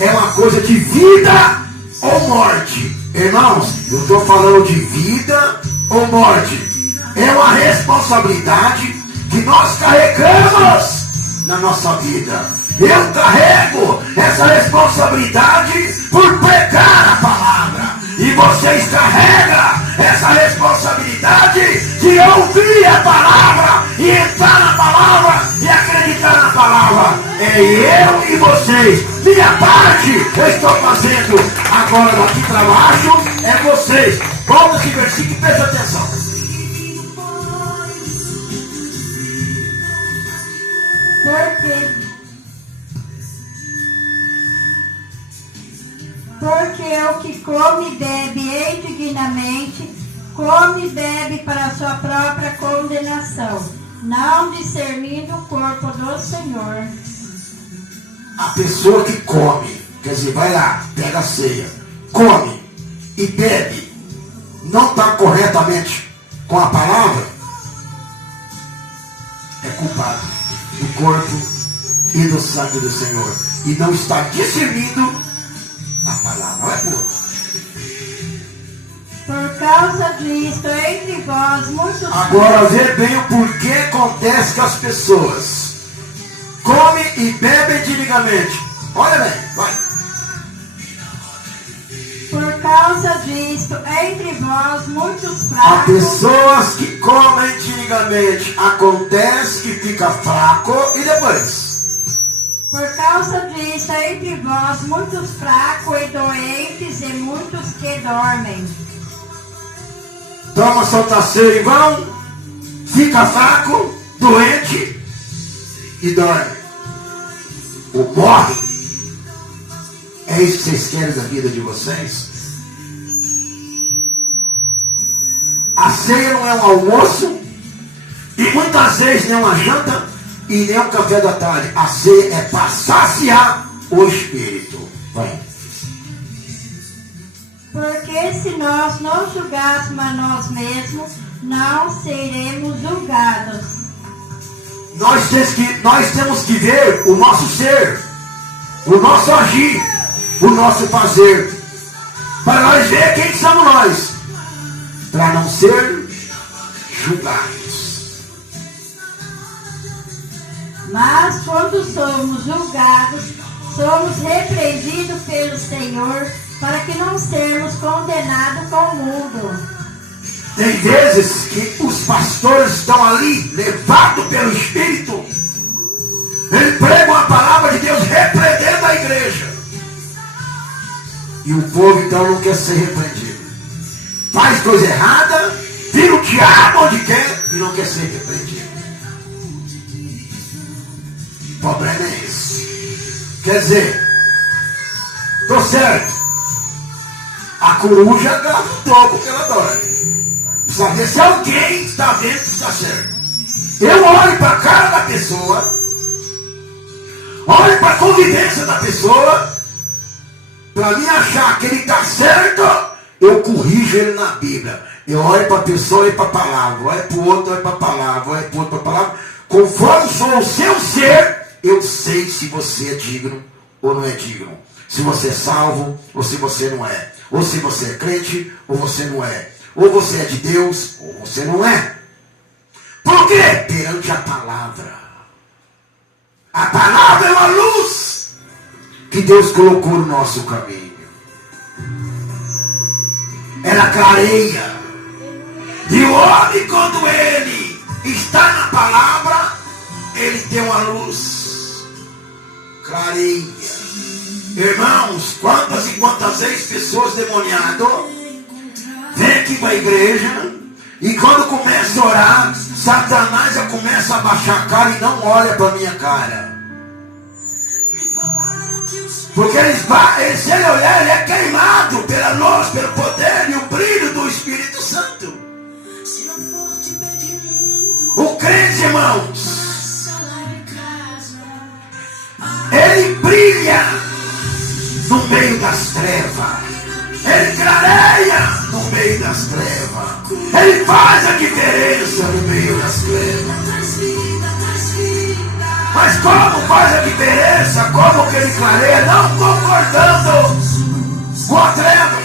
é uma coisa de vida ou morte. Irmãos, eu estou falando de vida ou morte. É uma responsabilidade que nós carregamos na nossa vida. Eu carrego essa responsabilidade por pregar a palavra, e vocês carregam essa responsabilidade de ouvir a palavra e entrar na palavra e acreditar na palavra. É eu e vocês. Minha parte eu estou fazendo. Agora daqui para baixo é vocês. Volta esse versículo e presta atenção. Porque o que come e bebe indignamente, come e bebe para a sua própria condenação, não discernindo o corpo do Senhor. A pessoa que come, quer dizer, vai lá, pega a ceia, come e bebe, não está corretamente com a palavra, é culpado do corpo e do sangue do Senhor, e não está discernindo a palavra. Vai por outro. Por causa disso, entre vós, muitos... Agora vê bem o porquê acontece com as pessoas. Come e bebe indignamente. Olha bem, vai. Por causa disto, entre vós muitos Há fracos. pessoas que comem antigamente, acontece que fica fraco e depois. Por causa disso, entre vós muitos fracos e doentes e muitos que dormem. Toma Santa Ceia e vão, fica fraco, doente e dorme. Ou morre. É isso que vocês querem da vida de vocês? A ceia não é um almoço e muitas vezes nem uma janta e nem um café da tarde. A ceia é para saciar o espírito. Vai. Porque se nós não julgássemos a nós mesmos, não seremos julgados. Nós temos que ver o nosso ser, o nosso agir, o nosso fazer, para nós ver quem somos nós, para não ser julgados. Mas quando somos julgados, somos repreendidos pelo Senhor, para que não sermos condenados com o mundo. Tem vezes que os pastores estão ali, levados pelo Espírito, eles pregam a palavra de Deus, repreendendo a igreja. E o povo então não quer ser repreendido. Faz coisa errada, vira o diabo onde quer e não quer ser repreendido. O problema é esse. Quer dizer, tô certo. A coruja agarra um toco porque ela dorme. Precisa ver se alguém está vendo que está certo. Eu olho para a cara da pessoa, olho para a convivência da pessoa, para mim achar que ele está certo, eu corrijo ele na Bíblia. Eu olho para a pessoa e para a palavra, olho para o outro, olho para a palavra, olho para o outro, para a palavra. Conforme sou o seu ser, eu sei se você é digno ou não é digno. Se você é salvo ou se você não é. Ou se você é crente ou você não é. Ou você é de Deus ou você não é. Por quê? Perante a palavra. A palavra é uma luz que Deus colocou no nosso caminho. Ela clareia. E o homem, quando ele está na palavra, ele tem uma luz. Clareia. Irmãos, quantas e quantas vezes pessoas demoniadas vêm aqui para a igreja e quando começa a orar, Satanás já começa a baixar a cara e não olha para a minha cara. Porque se ele olhar, ele é queimado pela luz, pelo poder e o brilho do Espírito Santo. O crente, irmãos, ele brilha no meio das trevas. Ele clareia no meio das trevas. Ele faz a diferença no meio das trevas. Mas como faz a diferença? Como que ele clareia? Não concordando com a treva.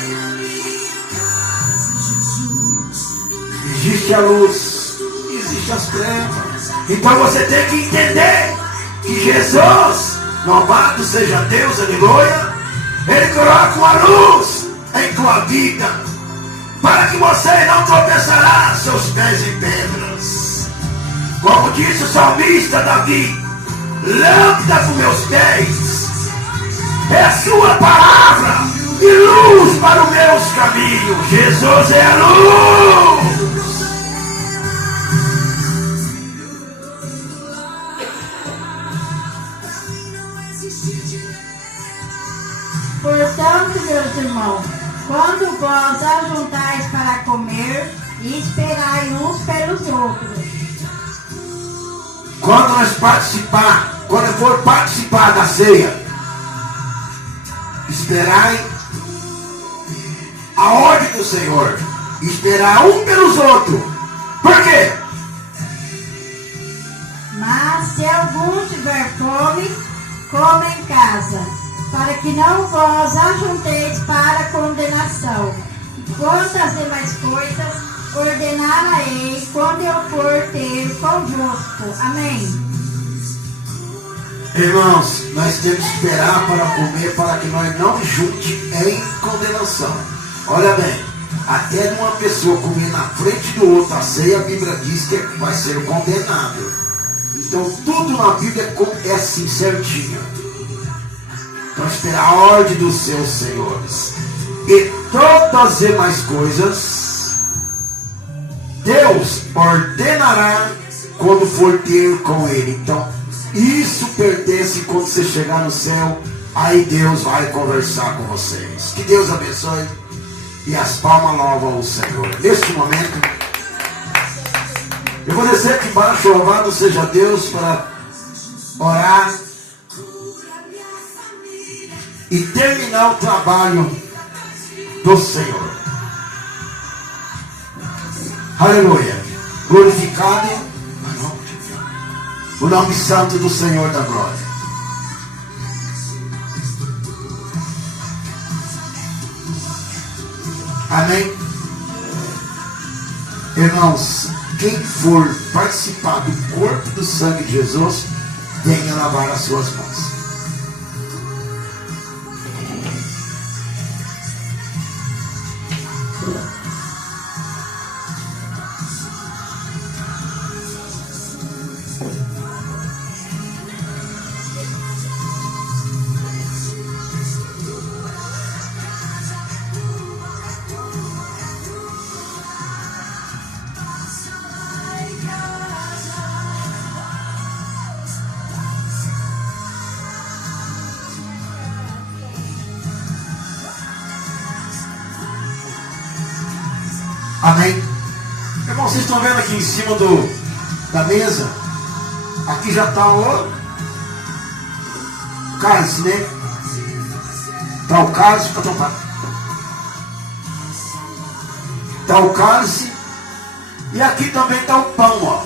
Existe a luz, existe as trevas. Então você tem que entender que Jesus, louvado seja Deus, aleluia, Ele coloca uma luz em tua vida, para que você não tropeçará seus pés em pedras. Como disse o salmista Davi, lâmpada para os meus pés é a sua palavra e luz para os meus caminhos. Jesus é a luz. Portanto, meus irmãos, quando vós ajuntais para comer, esperai uns pelos outros. Quando eu for participar da ceia, esperai a ordem do Senhor, esperar um pelos outros. Por quê? Mas se algum tiver fome, coma em casa, para que não vos ajunteis para condenação. Quanto às demais coisas, ordenarei quando eu for ter convosco. Amém. Irmãos, nós temos que esperar para comer, para que nós não junte em condenação. Olha bem, até uma pessoa comer na frente do outro a ceia, a Bíblia diz que vai ser condenado. Então tudo na Bíblia é assim certinho. Então espera a ordem dos seus senhores. E todas as demais coisas Deus ordenará quando for ter com ele. Então isso pertence quando você chegar no céu. Aí Deus vai conversar com vocês. Que Deus abençoe. E as palmas louvam o Senhor. Neste momento eu vou descer aqui embaixo. Louvado seja Deus, para orar e terminar o trabalho do Senhor. Aleluia. Glorificado o nome santo do Senhor da glória. Amém. Irmãos, quem for participar do corpo do sangue de Jesus, venha lavar as suas mãos. Amém. Irmão, vocês estão vendo aqui em cima da mesa? Aqui já está o cálice, né? Está o cálice para tomar. Está o cálice. E aqui também está o pão, ó.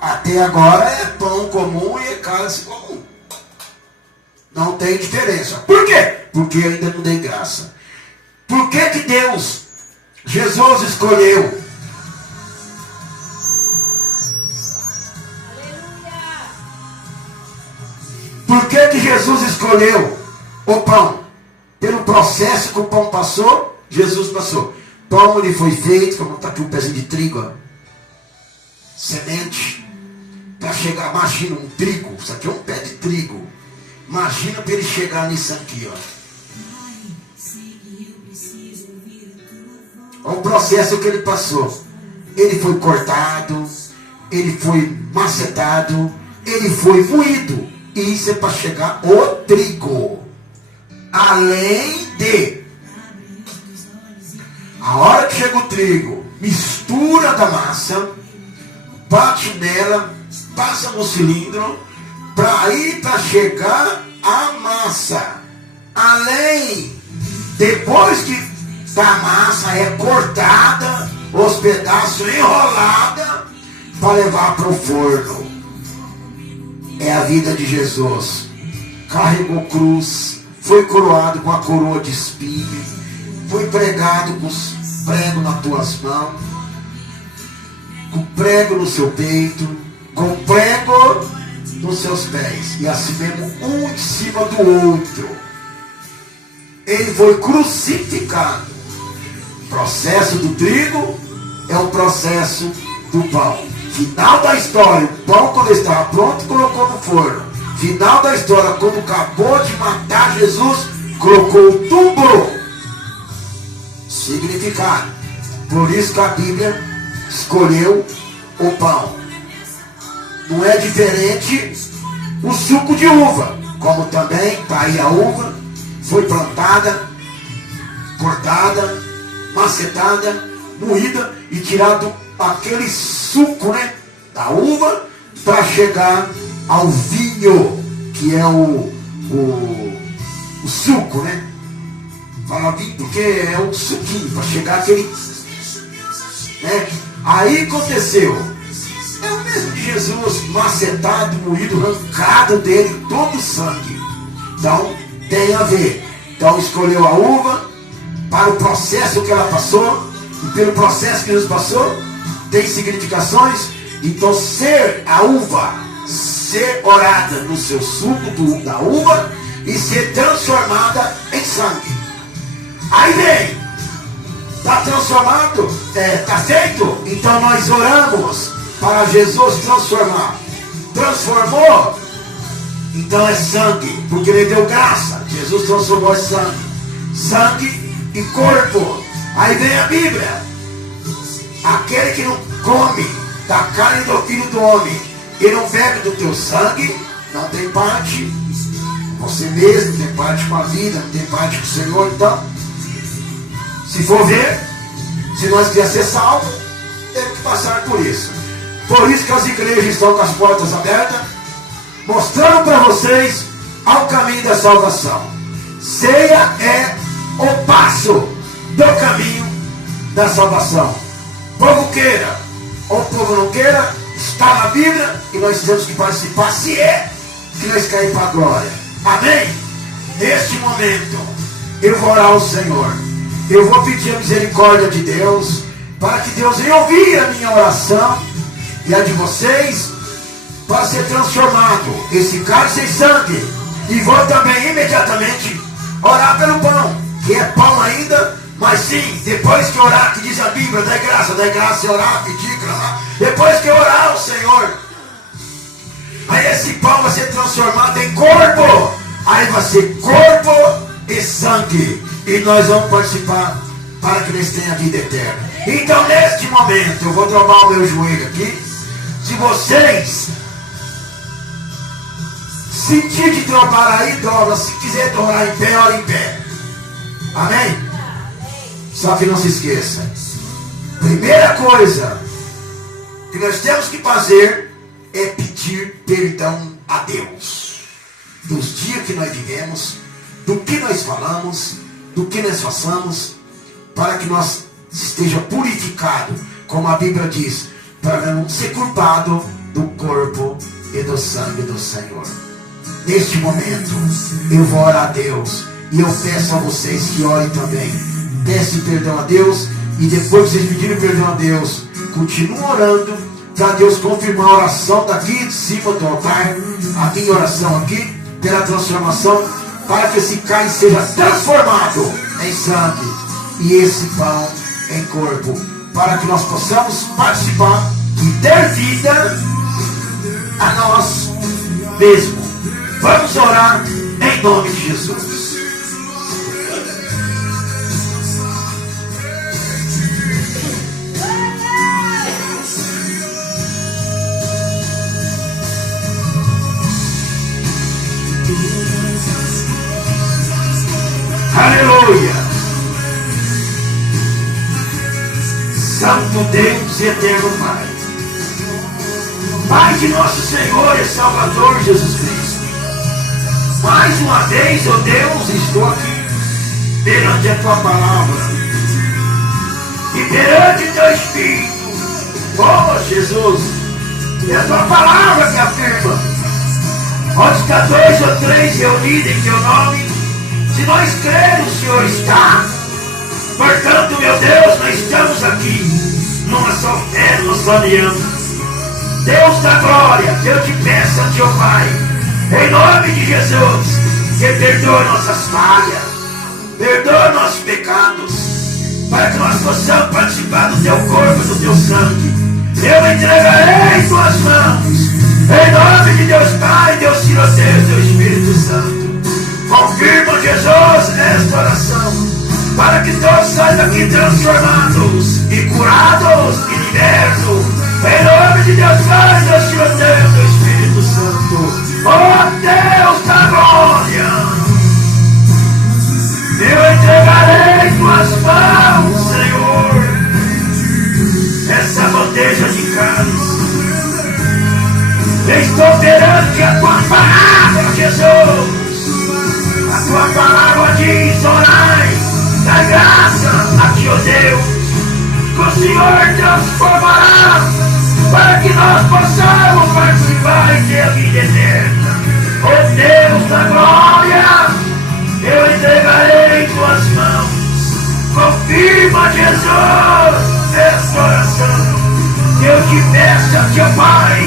Até agora é pão comum e é cálice comum. Não tem diferença. Por quê? Porque eu ainda não dei graça. Por que que Deus, Jesus escolheu? Por que que Jesus escolheu o pão? Pelo processo que o pão passou, Jesus passou. Pão ele foi feito, como está aqui um pezinho de trigo, ó. Semente, para chegar, imagina um trigo, isso aqui é um pé de trigo. Imagina para ele chegar nisso aqui, ó. Olha o processo que ele passou. Ele foi cortado, ele foi macetado, ele foi moído. E isso é para chegar o trigo. Além de, a hora que chega o trigo, mistura da massa, bate nela, passa no cilindro, para ir para chegar a massa. Além, depois que a massa é cortada, os pedaços enrolada para levar para o forno. É a vida de Jesus. Carregou cruz, foi coroado com a coroa de espinho, foi pregado com os pregos nas tuas mãos, com prego no seu peito, com prego nos seus pés, e assim mesmo um em cima do outro. Ele foi crucificado. O processo do trigo é o processo do pão. Final da história, o pão quando estava pronto, colocou no forno. Final da história, quando acabou de matar Jesus, colocou o túmulo. Significado. Por isso que a Bíblia escolheu o pão. Não é diferente o suco de uva, como também está aí a uva, foi plantada, cortada, macetada, moída e tirado aquele suco, né, da uva para chegar ao vinho, que é o suco, né? Fala vinho porque é o suquinho, para chegar aquele, né? Aí aconteceu, é o mesmo de Jesus, macetado, moído, arrancado dele todo o sangue. Então tem a ver. Então escolheu a uva para o processo que ela passou, e pelo processo que Jesus passou, tem significações. Então ser a uva, ser orada no seu suco da uva e ser transformada em sangue. Aí vem, está transformado, está feito, então nós oramos para Jesus transformar. Transformou, então é sangue, porque ele deu graça. Jesus transformou em sangue e corpo. Aí vem a Bíblia: aquele que não come da carne do filho do homem e não bebe do teu sangue, não tem parte com você mesmo, não tem parte com a vida, não tem parte com o Senhor. Então, se for ver, se nós quisermos ser salvos, temos que passar por isso. Por isso que as igrejas estão com as portas abertas, mostrando para vocês ao caminho da salvação. Ceia é o passo do caminho da salvação. O povo queira ou o povo não queira, está na Bíblia e nós temos que participar, se é que nós caímos para a glória. Amém? Neste momento, eu vou orar ao Senhor. Eu vou pedir a misericórdia de Deus, para que Deus venha ouvir a minha oração e a de vocês, para ser transformado esse cálice em sangue. E vou também imediatamente orar pelo pão, que é pão ainda, mas sim, depois que orar, que diz a Bíblia, dá graça e orar, pedir, clamar. Depois que orar ao Senhor, aí esse pão vai ser transformado em corpo. Aí vai ser corpo e sangue. E nós vamos participar para que eles tenham a vida eterna. Então, neste momento, eu vou dobrar o meu joelho aqui. Se vocês sentir de dobrar aí, dobra. Se quiser dobrar em pé, ora em pé. Amém? Só que não se esqueça. Primeira coisa que nós temos que fazer é pedir perdão a Deus. Dos dias que nós vivemos, do que nós falamos, do que nós façamos, para que nós esteja purificado, como a Bíblia diz, para não ser culpado do corpo e do sangue do Senhor. Neste momento, eu vou orar a Deus, e eu peço a vocês que orem também. Peçam perdão a Deus, e depois que vocês pedirem perdão a Deus, continuem orando, para Deus confirmar a oração daqui de cima do altar, a minha oração aqui, pela transformação, para que esse cálice seja transformado em sangue e esse pão em corpo, para que nós possamos participar e ter vida a nós mesmos. Vamos orar em nome de Jesus. Aleluia! Santo Deus e eterno Pai, Pai de nosso Senhor e Salvador Jesus Cristo, mais uma vez, ó Deus, estou aqui perante a Tua palavra e perante o Teu Espírito. Oh Jesus, é a Tua palavra que afirma: onde está 2 ou 3 reunidos em Teu nome, se nós cremos, o Senhor está. Portanto, meu Deus, nós estamos aqui numa só fé, numa só aliança. Deus da glória, eu te peço, Teu Pai, em nome de Jesus, que perdoe nossas falhas, perdoe nossos pecados, para que nós possamos participar do Teu corpo e do Teu sangue. Eu entregarei em Tuas mãos, em nome de Deus Pai, Deus Filho, Teu Espírito Santo. Confirma, Jesus, esta oração, para que todos saiam daqui transformados e curados e libertos. Em nome de Deus Pai, Deus Filho, Teu Espírito Santo. Oh Deus da glória, eu entregarei em Tuas mãos, Senhor, essa bandeja de cálice. Estou perante a Tua palavra, Jesus. A Tua palavra diz: orai, dá graça a Ti, ó Deus, que o Senhor transformará, para que nós possamos participar e ter a vida eterna. Ó Deus da glória, eu entregarei em Tuas mãos. Confirma, Jesus, esta oração. Eu te peço, Teu Pai,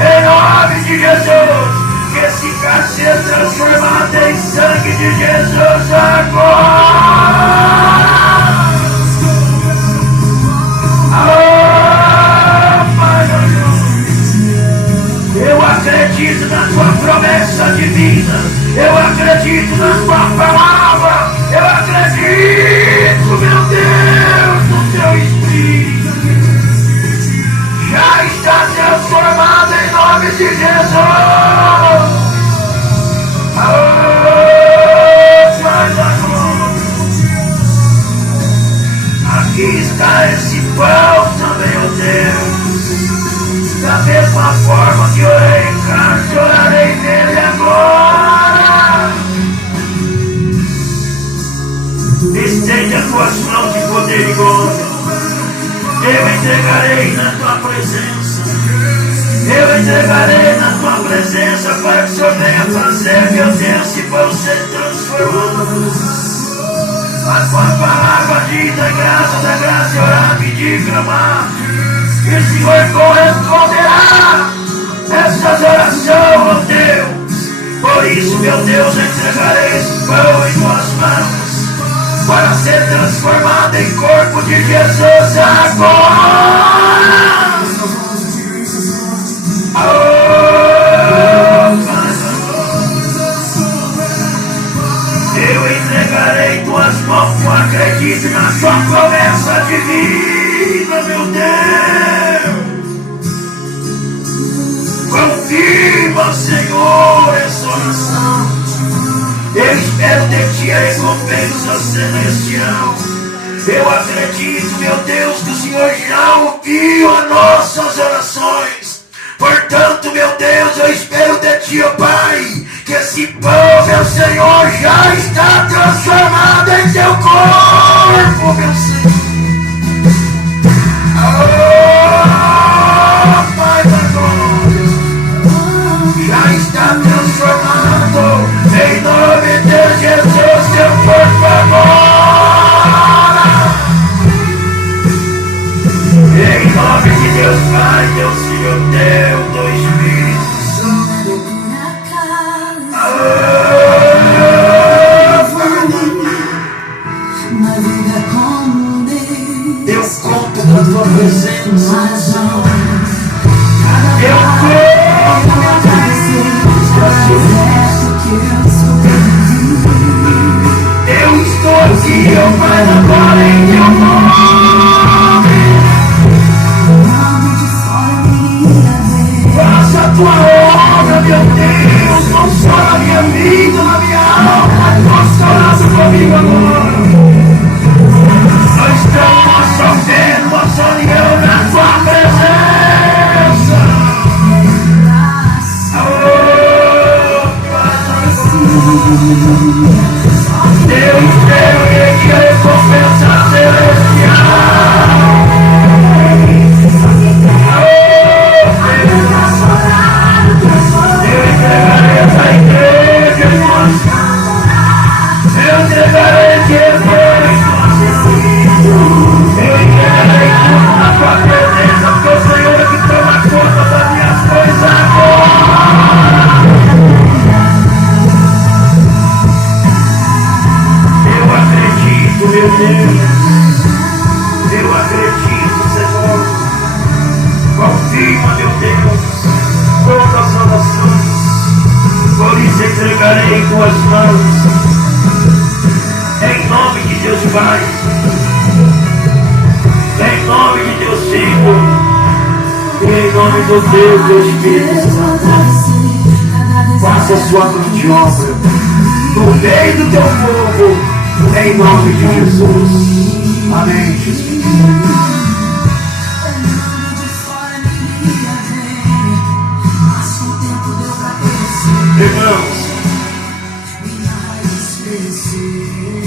em nome de Jesus, que esse cálice seja transformado em sangue de Jesus agora. esse pão também, ó Deus. Da mesma forma que orei em casa, orarei nele agora. Estende as tuas mãos de poder e glória. Eu entregarei na tua presença. Eu entregarei na tua presença para que o Senhor venha fazer, meu Deus, esse pão ser transformado. A tua palavra diz da graça, e orar, pedir, clamar. E o Senhor corresponderá essas orações, ó Deus. Por isso, meu Deus, eu entregarei esse pão em tuas mãos para ser transformado em corpo de Jesus agora. Eu entregarei tuas mãos, eu acredito na sua promessa divina, meu Deus. Confirma, Senhor, essa oração. Eu espero de ti a recompensa celestial. Eu acredito, meu Deus, que o Senhor já ouviu as nossas orações. Portanto, meu Deus, eu espero de ti, ó Pai, que esse pão, meu Senhor, já está transformado em teu corpo, meu Senhor. Oh, Pai da glória, já está transformado em nome de Jesus, teu corpo agora. Em nome de Deus Pai, Deus Filho, Deus do Espírito Santo. Eu conto com a tua presença, Senhor. Eu conto com a tua presença. Eu estou aqui, ó Pai da glória, em teu nome. Faça a tua obra, meu Deus. Consola a minha vida, a minha alma. Consola comigo agora. Nós estamos sofrendo uma união na tua presença. Eu espero que a recompensa celestial. Eu entregarei essa igreja em tuas mãos. Eu entregarei esse rebanho em tuas mãos. Eu entregarei tudo na tua presença, porque o Senhor é que toma conta das minhas coisas agora. Eu acredito, meu Deus. Eu acredito, Senhor. Confirma, meu Deus, todas as orações. Por isso entregarei em tuas mãos. Em nome de Deus Pai. Em nome de Deus Filho. E em nome do Deus do Espírito Santo. Faça a sua grande obra no meio do teu povo. Em nome de Jesus. Amém, Jesus. Irmãos,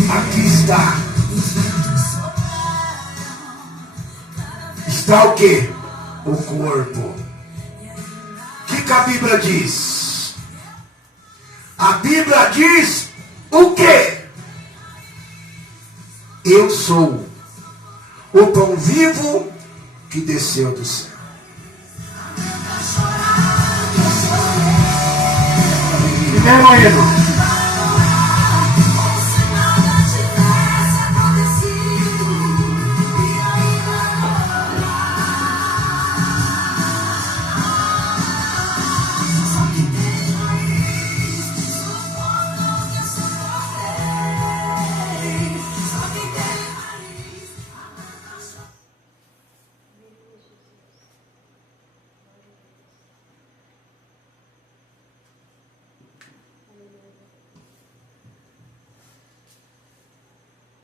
aqui está. Está o quê? O corpo. O que a Bíblia diz? A Bíblia diz o quê? Eu sou o pão vivo que desceu do céu. Primeiro hino.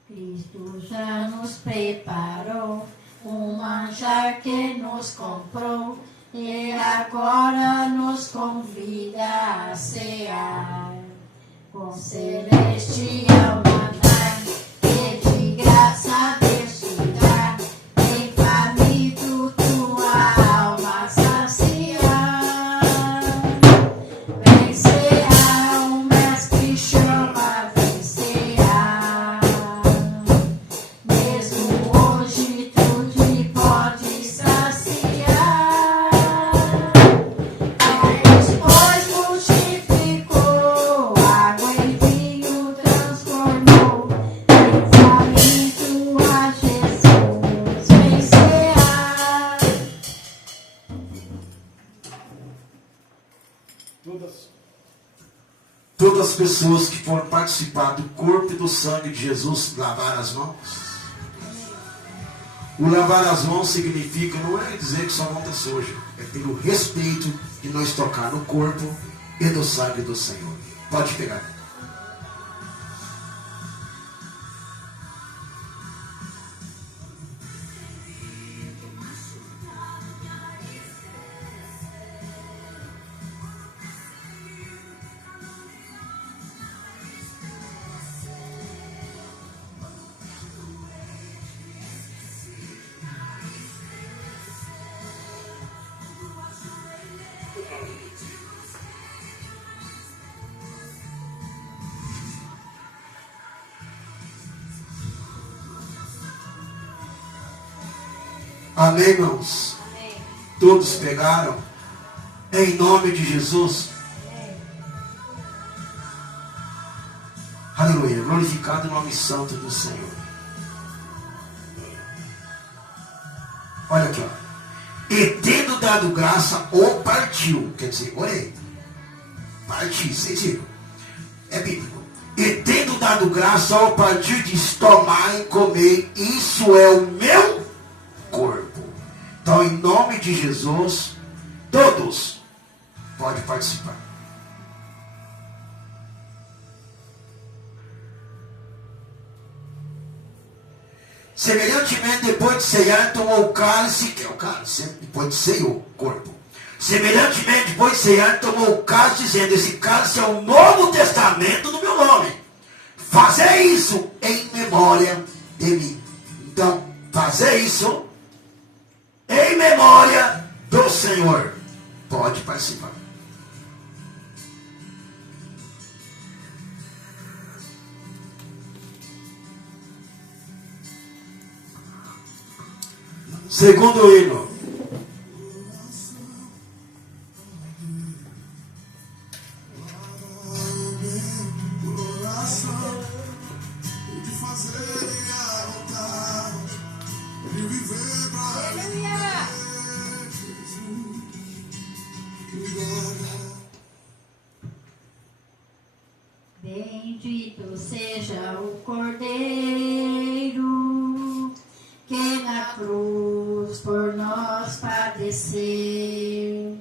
Cristo já nos preparou lugar que nos comprou e agora nos convida a cear com celestial maná e de graça desfrutar, em faminto tua alma saciar. Vem cear, o mestre chama, vem cear. Mesmo hoje tu te pode saciar. Depois multiplicou, água em vinho transformou, em faminto a Jesus vem cear. Todas as pessoas que foram participar do corpo e do sangue de Jesus lavaram as mãos. O lavar as mãos significa, não é dizer que sua mão está suja, é ter o respeito de nós tocar no corpo e do sangue do Senhor. Pode pegar. Amém, irmãos? Amém. Todos pegaram? Em nome de Jesus. Aleluia. Glorificado o nome santo do Senhor. Olha aqui, ó. E tendo dado graça, o partiu. Quer dizer, olha aí. Partir, vocês viram? É bíblico. E tendo dado graça, ao partir, diz: tomai e comei, isso é o meu corpo. Então, em nome de Jesus, todos podem participar. Semelhantemente, depois de ceiar, tomou o cálice, que é o cálice, depois de ceia o corpo. Semelhantemente, depois de ceiar, tomou o cálice, dizendo: esse cálice é o Novo Testamento do meu nome. Fazei isso em memória de mim. Então, fazer isso em memória do Senhor. Pode participar. Segundo hino. Bendito seja o Cordeiro que na cruz por nós padeceu.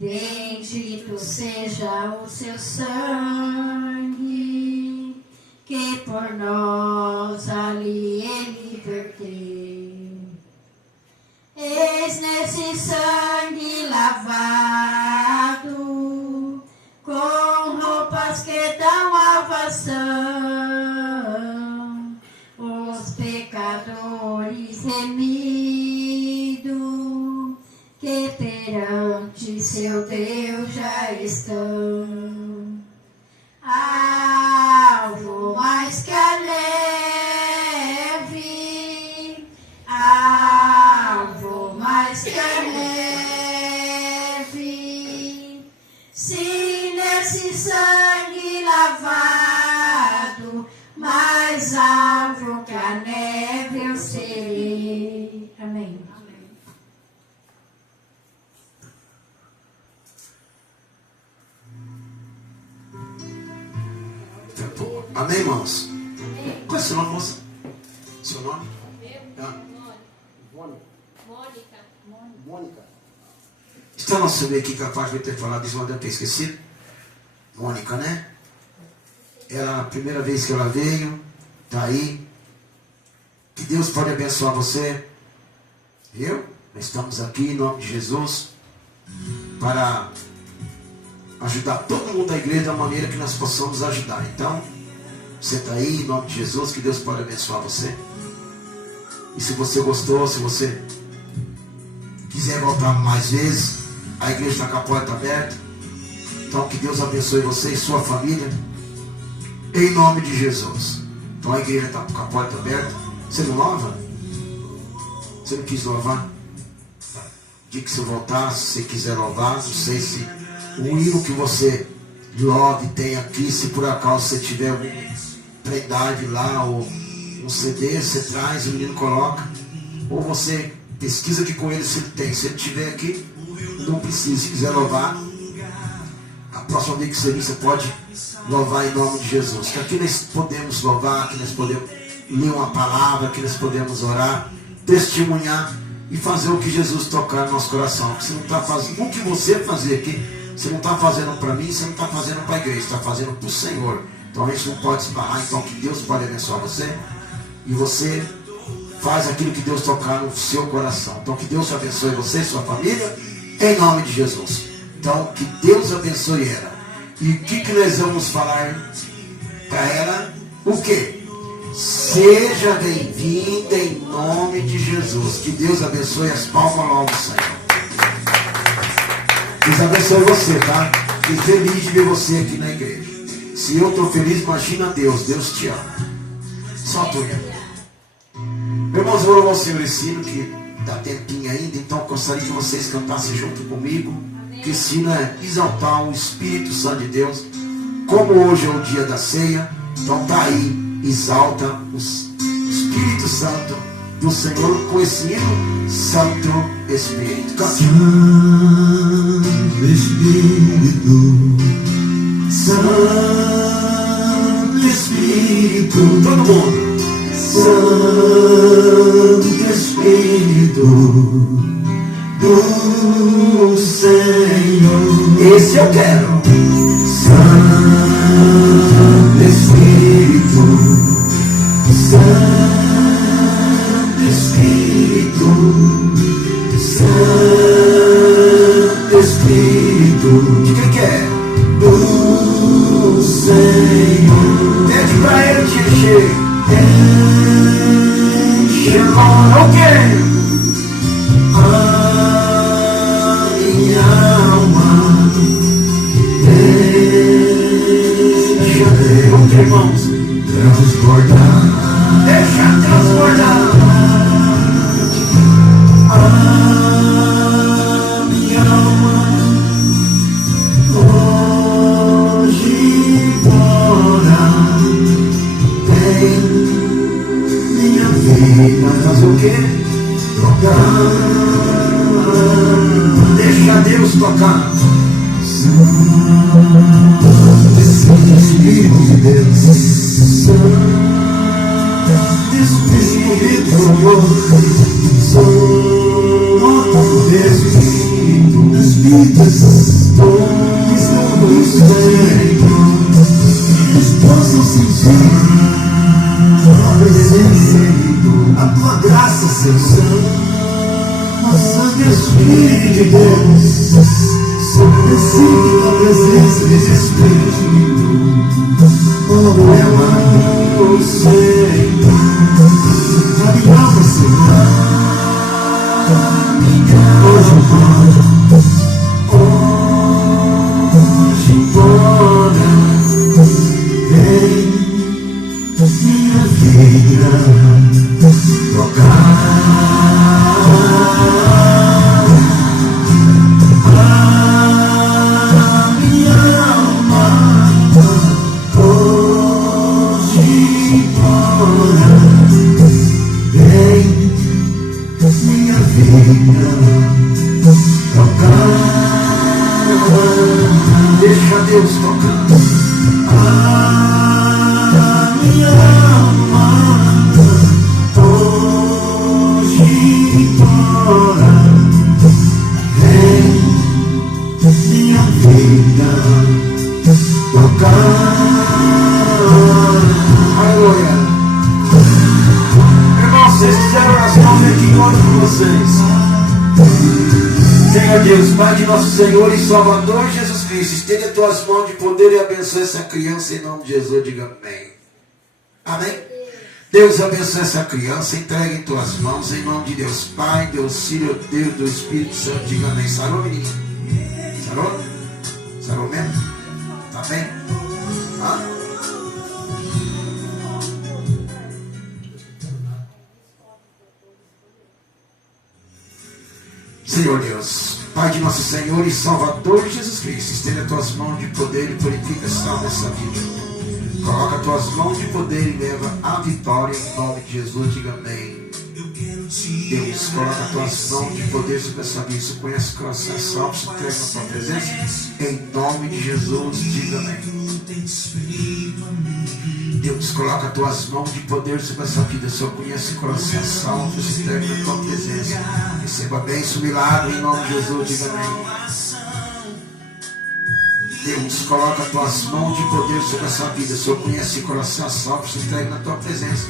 Bendito seja o seu sangue que por nós ali ele verteu. Eis nesse sangue lavado, com roupas que dão salvação, os pecadores remidos, que perante seu Deus já estão. Alvo mais que a neve, alvo mais que a neve, se nesse sangue lavado, mais alvo que a neve eu serei. Amém. Amém, irmãos? Qual é o seu nome, moça? Seu nome? Mônica. Está nosso meio aqui capaz de ter falado isso, mas deve ter esquecido. Mônica, né? Era a primeira vez que ela veio. Está aí. Que Deus pode abençoar você. Viu? Estamos aqui em nome de Jesus para ajudar todo mundo da igreja da maneira que nós possamos ajudar. Então, você está aí em nome de Jesus, que Deus pode abençoar você. E se você gostou, se você quiser voltar mais vezes, a igreja está com a porta aberta. Então que Deus abençoe você e sua família, em nome de Jesus. Então a igreja está com a porta aberta. Você não louva? Você não quis louvar? Diga que se eu voltar, se você quiser louvar, não sei se o hino que você louve tem aqui, se por acaso você tiver algum pendrive lá, ou um CD, você traz, o menino coloca, ou você pesquisa aqui com ele se ele tem. Se ele tiver aqui, não precisa. Se quiser louvar, a próxima vez que você vir, você pode louvar em nome de Jesus. Que aqui nós podemos louvar, aqui nós podemos ler uma palavra, aqui nós podemos orar, testemunhar e fazer o que Jesus tocar no nosso coração. Que você não está fazendo, o que você fazer aqui, você não está fazendo para mim, você não está fazendo para a igreja, está fazendo para o Senhor. Então a gente não pode esbarrar. Então que Deus pode abençoar você, e você faz aquilo que Deus tocar no seu coração. Então que Deus abençoe você e sua família, em nome de Jesus. Então que Deus abençoe ela. E o que nós vamos falar para ela? O que? Seja bem-vinda em nome de Jesus. Que Deus abençoe. As palmas logo, Senhor. Deus abençoe você, tá? Fiquei feliz de ver você aqui na igreja. Se eu estou feliz, imagina Deus. Deus te ama. Só tu, meu irmãos, vou louvar o Senhor esse hino, que dá tempinho ainda. Então eu gostaria que vocês cantassem junto comigo, que esse hino é exaltar o Espírito Santo de Deus. Como hoje é o dia da ceia, então tá aí, exalta o Espírito Santo do Senhor com esse hino, Santo Espírito. Cante. Santo Espírito, Santo Espírito, Todo mundo. Santo Espírito do Senhor. Esse eu quero. Santo Espírito, Santo Espírito, Santo Espírito De quem que é? do Senhor. Pede pra ele te encher. Enche O quê? a minha alma, deixa O que, irmãos? transbordar Deixa transbordar. a minha alma. Hoje embora tem minha vida. Vai fazer o quê? Tocar, Deixa Deus tocar. Santo Espírito de Deus, Santo Espírito, Santo Espírito, estão no Senhor, eles possam sentir a presença, a tua graça, Senhor. Santo Espírito de Deus, sinto a presença desse Espírito. Oh, meu amado Senhor, a minha alma, Senhor, hoje embora, vem minha vida tocar. Deixa Deus tocar. A minha alma hoje embora, vem minha vida tocar. Aleluia. Irmãos, vocês fizeram oração aqui em nome de vocês. vocês. Senhor Deus, Pai de nosso Senhor e Salvador Jesus Cristo, estende as tuas mãos de poder e abençoe essa criança em nome de Jesus. Diga amém. Amém? Deus abençoe essa criança, entregue em tuas mãos, em nome de Deus Pai, Deus Filho, Deus do Espírito Santo. Diga amém. Sarou, menino? Sarou? Sarou mesmo? Tá bem? Hã? Senhor Deus, Pai de nosso Senhor e Salvador Jesus Cristo, estende as tuas mãos de poder e purificação nessa vida. Coloca as tuas mãos de poder e leva a vitória em nome de Jesus. Diga amém. Deus, coloca as tuas mãos de poder sobre essa vida. Se conhece o coração, salve, se entrega na tua presença. Em nome de Jesus, diga amém. Deus, coloca as tuas mãos de poder sobre essa vida. Se eu conheço o coração, salve, se entrega na tua presença. Receba bênção, milagre, em nome de Jesus, diga amém. Deus, coloca as tuas mãos de poder sobre essa vida. Se eu conheço o coração, salve, se entrega na tua presença.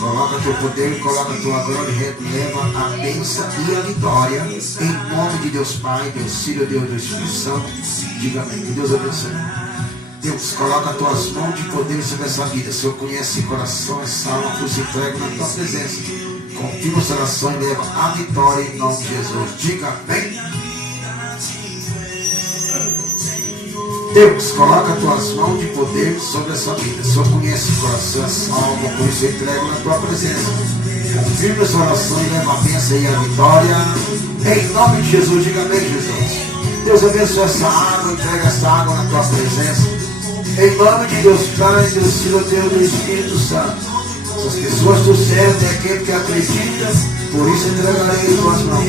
Coloca teu poder, coloca a tua glória, leva a bênção e a vitória. Em nome de Deus Pai, Deus Filho, Deus do Espírito Santo. Diga amém. Que Deus abençoe. Deus, coloca as tuas mãos de poder sobre essa vida. Se eu conheço o coração, salve, se entrega na tua presença. Confirma essa oração e leva a vitória em nome de Jesus. Diga amém. Deus, coloca as tuas mãos de poder sobre essa vida. Se eu conheço o coração, salva, por isso eu entrego na tua presença. Confirma essa oração e leva a bênção e a vitória. Em nome de Jesus, diga amém, Jesus. Deus abençoe essa água, entrega essa água na tua presença. Em nome de Deus Pai, Deus Filho, Deus do Espírito Santo. Essas pessoas do céu têm aquele que acredita, por isso entregarei em tuas mãos.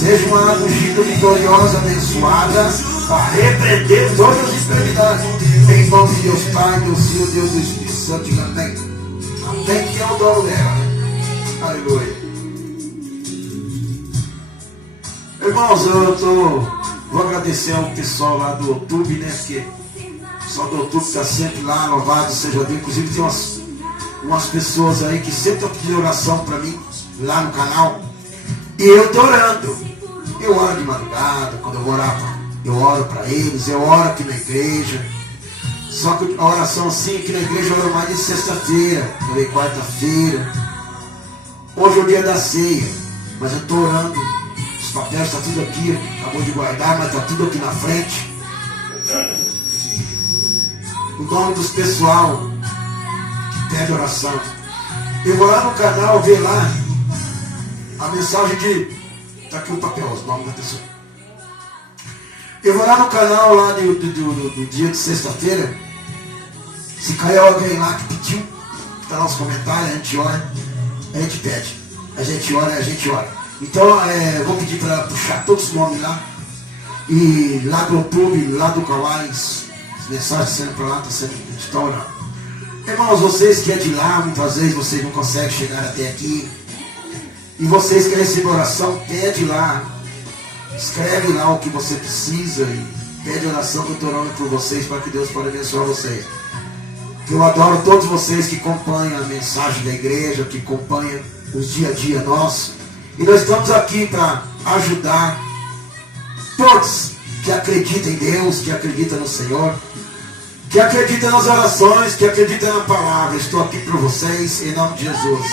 Seja uma água ungida, vitoriosa, abençoada, para repreender todas as enfermidades. Em nome de Deus Pai, Deus Filho, Deus do Espírito Santo, diga amém. Amém, que é o dono dela. Aleluia. Irmãos, vou agradecer ao pessoal lá do YouTube, né? Porque o pessoal do YouTube está sempre lá, louvado seja Deus. Inclusive tem umas pessoas aí que sempre estão pedindo oração para mim, lá no canal. E eu estou orando. Eu oro de madrugada, quando eu vou orar, eu oro para eles, eu oro aqui na igreja. Só que a oração assim, aqui na igreja eu oro mais de sexta-feira, orei quarta-feira. Hoje é o dia da ceia, mas eu estou orando. Os papéis estão tudo aqui, acabou de guardar, mas está tudo aqui na frente. O nome dos pessoal que pede oração. Eu vou lá no canal ver lá a mensagem de... Está aqui o papel, os nomes da pessoa. Eu vou lá no canal lá do dia de sexta-feira. Se caiu alguém lá que pediu, está lá nos comentários, a gente ora, a gente pede. A gente ora, a gente ora. Então eu vou pedir para puxar todos os nomes lá. E lá do YouTube, lá do Kawai, as mensagens sendo para lá, a gente está orando. Irmãos, vocês que é de lá, muitas vezes vocês não conseguem chegar até aqui. E vocês que recebem oração, pede lá. Escreve lá o que você precisa e pede oração que eu estou orando por vocês para que Deus possa abençoar vocês. Eu adoro todos vocês que acompanham a mensagem da igreja, que acompanham os dia a dia nossos. E nós estamos aqui para ajudar todos que acreditam em Deus, que acreditam no Senhor, que acreditam nas orações, que acreditam na palavra. Estou aqui por vocês em nome de Jesus.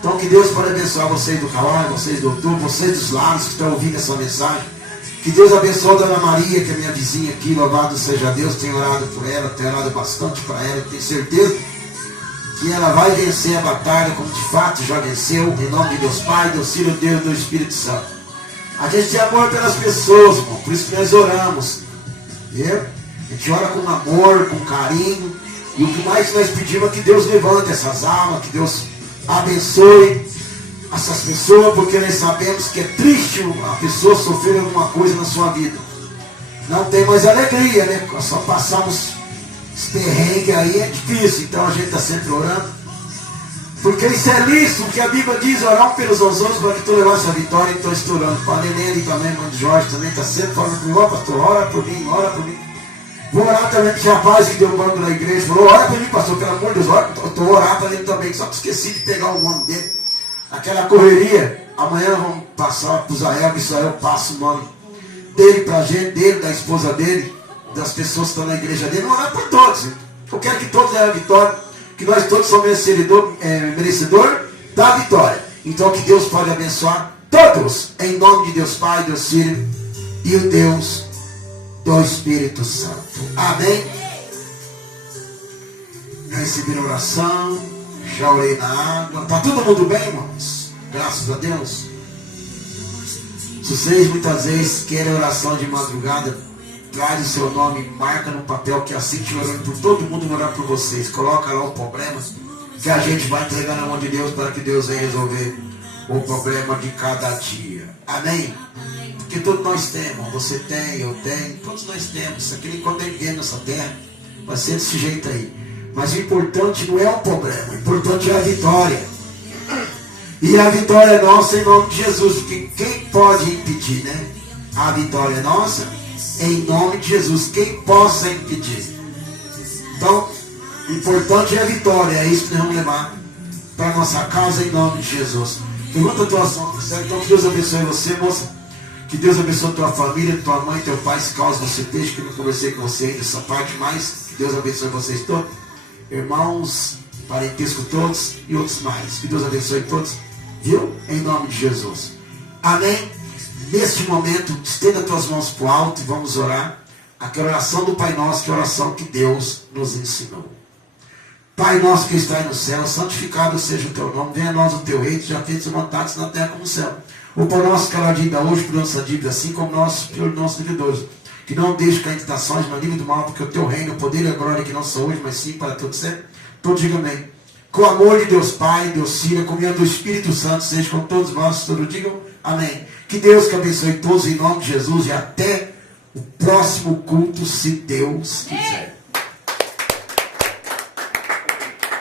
Então que Deus possa abençoar vocês do canal, vocês do YouTube, vocês dos lares que estão ouvindo essa mensagem. Que Deus abençoe a Dona Maria, que é minha vizinha aqui, louvado seja Deus. Tenho orado por ela, tenho orado bastante para ela. Tenho certeza que ela vai vencer a batalha, como de fato já venceu, em nome de Deus Pai, Deus Filho, Deus do Espírito Santo. A gente tem amor pelas pessoas, irmão, por isso que nós oramos. Viu? A gente ora com amor, com carinho. E o que mais nós pedimos é que Deus levante essas almas, que Deus abençoe essas pessoas, porque nós sabemos que é triste a pessoa sofrer alguma coisa na sua vida. Não tem mais alegria, né? Só passamos esse perrengue aí, é difícil. Então a gente está sempre orando, porque isso é lícito, porque a Bíblia diz orar pelos outros para que tu levasse a vitória. Então estou orando para a Nenê ali também, irmão de Jorge também está sempre falando comigo: ó pastor, ora por mim, ora por mim. Vou orar também para esse rapaz que deu o banco na igreja. Falou: ora para mim, pastor, pelo amor de Deus, ora. Estou orando para ele também, só que esqueci de pegar o nome dele. Aquela correria, Amanhã vamos passar para o Israel, que Israel passa o nome dele para a gente, dele, da esposa dele, das pessoas que estão na igreja dele. Não orar por todos. Eu quero que todos tenham a vitória, que nós todos somos merecedor da vitória. Então que Deus pode abençoar todos, em nome de Deus Pai, Deus Filho e o Deus do Espírito Santo. Amém? Recebi a oração, já orei na água. Está todo mundo bem, irmãos? Graças a Deus. Se vocês muitas vezes querem oração de madrugada, traz o seu nome, marca no papel, que assim que orando por todo mundo, orar por vocês. Coloca lá o problema, que a gente vai entregar na mão de Deus para que Deus venha resolver o problema de cada dia. Amém? Porque todos nós temos, você tem, eu tenho, todos nós temos. Isso aqui enquanto nós vivemos nessa terra, vai ser desse jeito aí. Mas o importante não é o problema, o importante é a vitória. E a vitória é nossa em nome de Jesus, porque quem pode impedir, né? A vitória é nossa em nome de Jesus, quem possa impedir. Então, o importante é a vitória, é isso que nós vamos levar para a nossa casa em nome de Jesus. Pergunta a tua ação, então que Deus abençoe você, moça. Que Deus abençoe a tua família, tua mãe, teu pai, se caso você esteja, que eu não conversei com você ainda essa parte, mas que Deus abençoe vocês todos, irmãos, parentesco todos e outros mais. Que Deus abençoe todos, viu? Em nome de Jesus. Amém? Neste momento, estenda tuas mãos para o alto e vamos orar. Aquela oração do Pai Nosso, que é a oração que Deus nos ensinou. Pai nosso que está no céu, santificado seja o teu nome, venha a nós o teu reino, já feitos vontades na terra como no céu. O pão nosso cada dia dá hoje por nossa dívida, assim como nós pelos nossos devedores. Que não deixe cair em tentações, mas livre do mal, porque o teu reino, o poder e a glória que não são hoje, mas sim para todo sempre. Todos digam amém. Com o amor de Deus Pai, Deus Filho, a comunhão do Espírito Santo, seja com todos nós, todos digam amém. Que Deus que abençoe todos em nome de Jesus e até o próximo culto, se Deus quiser.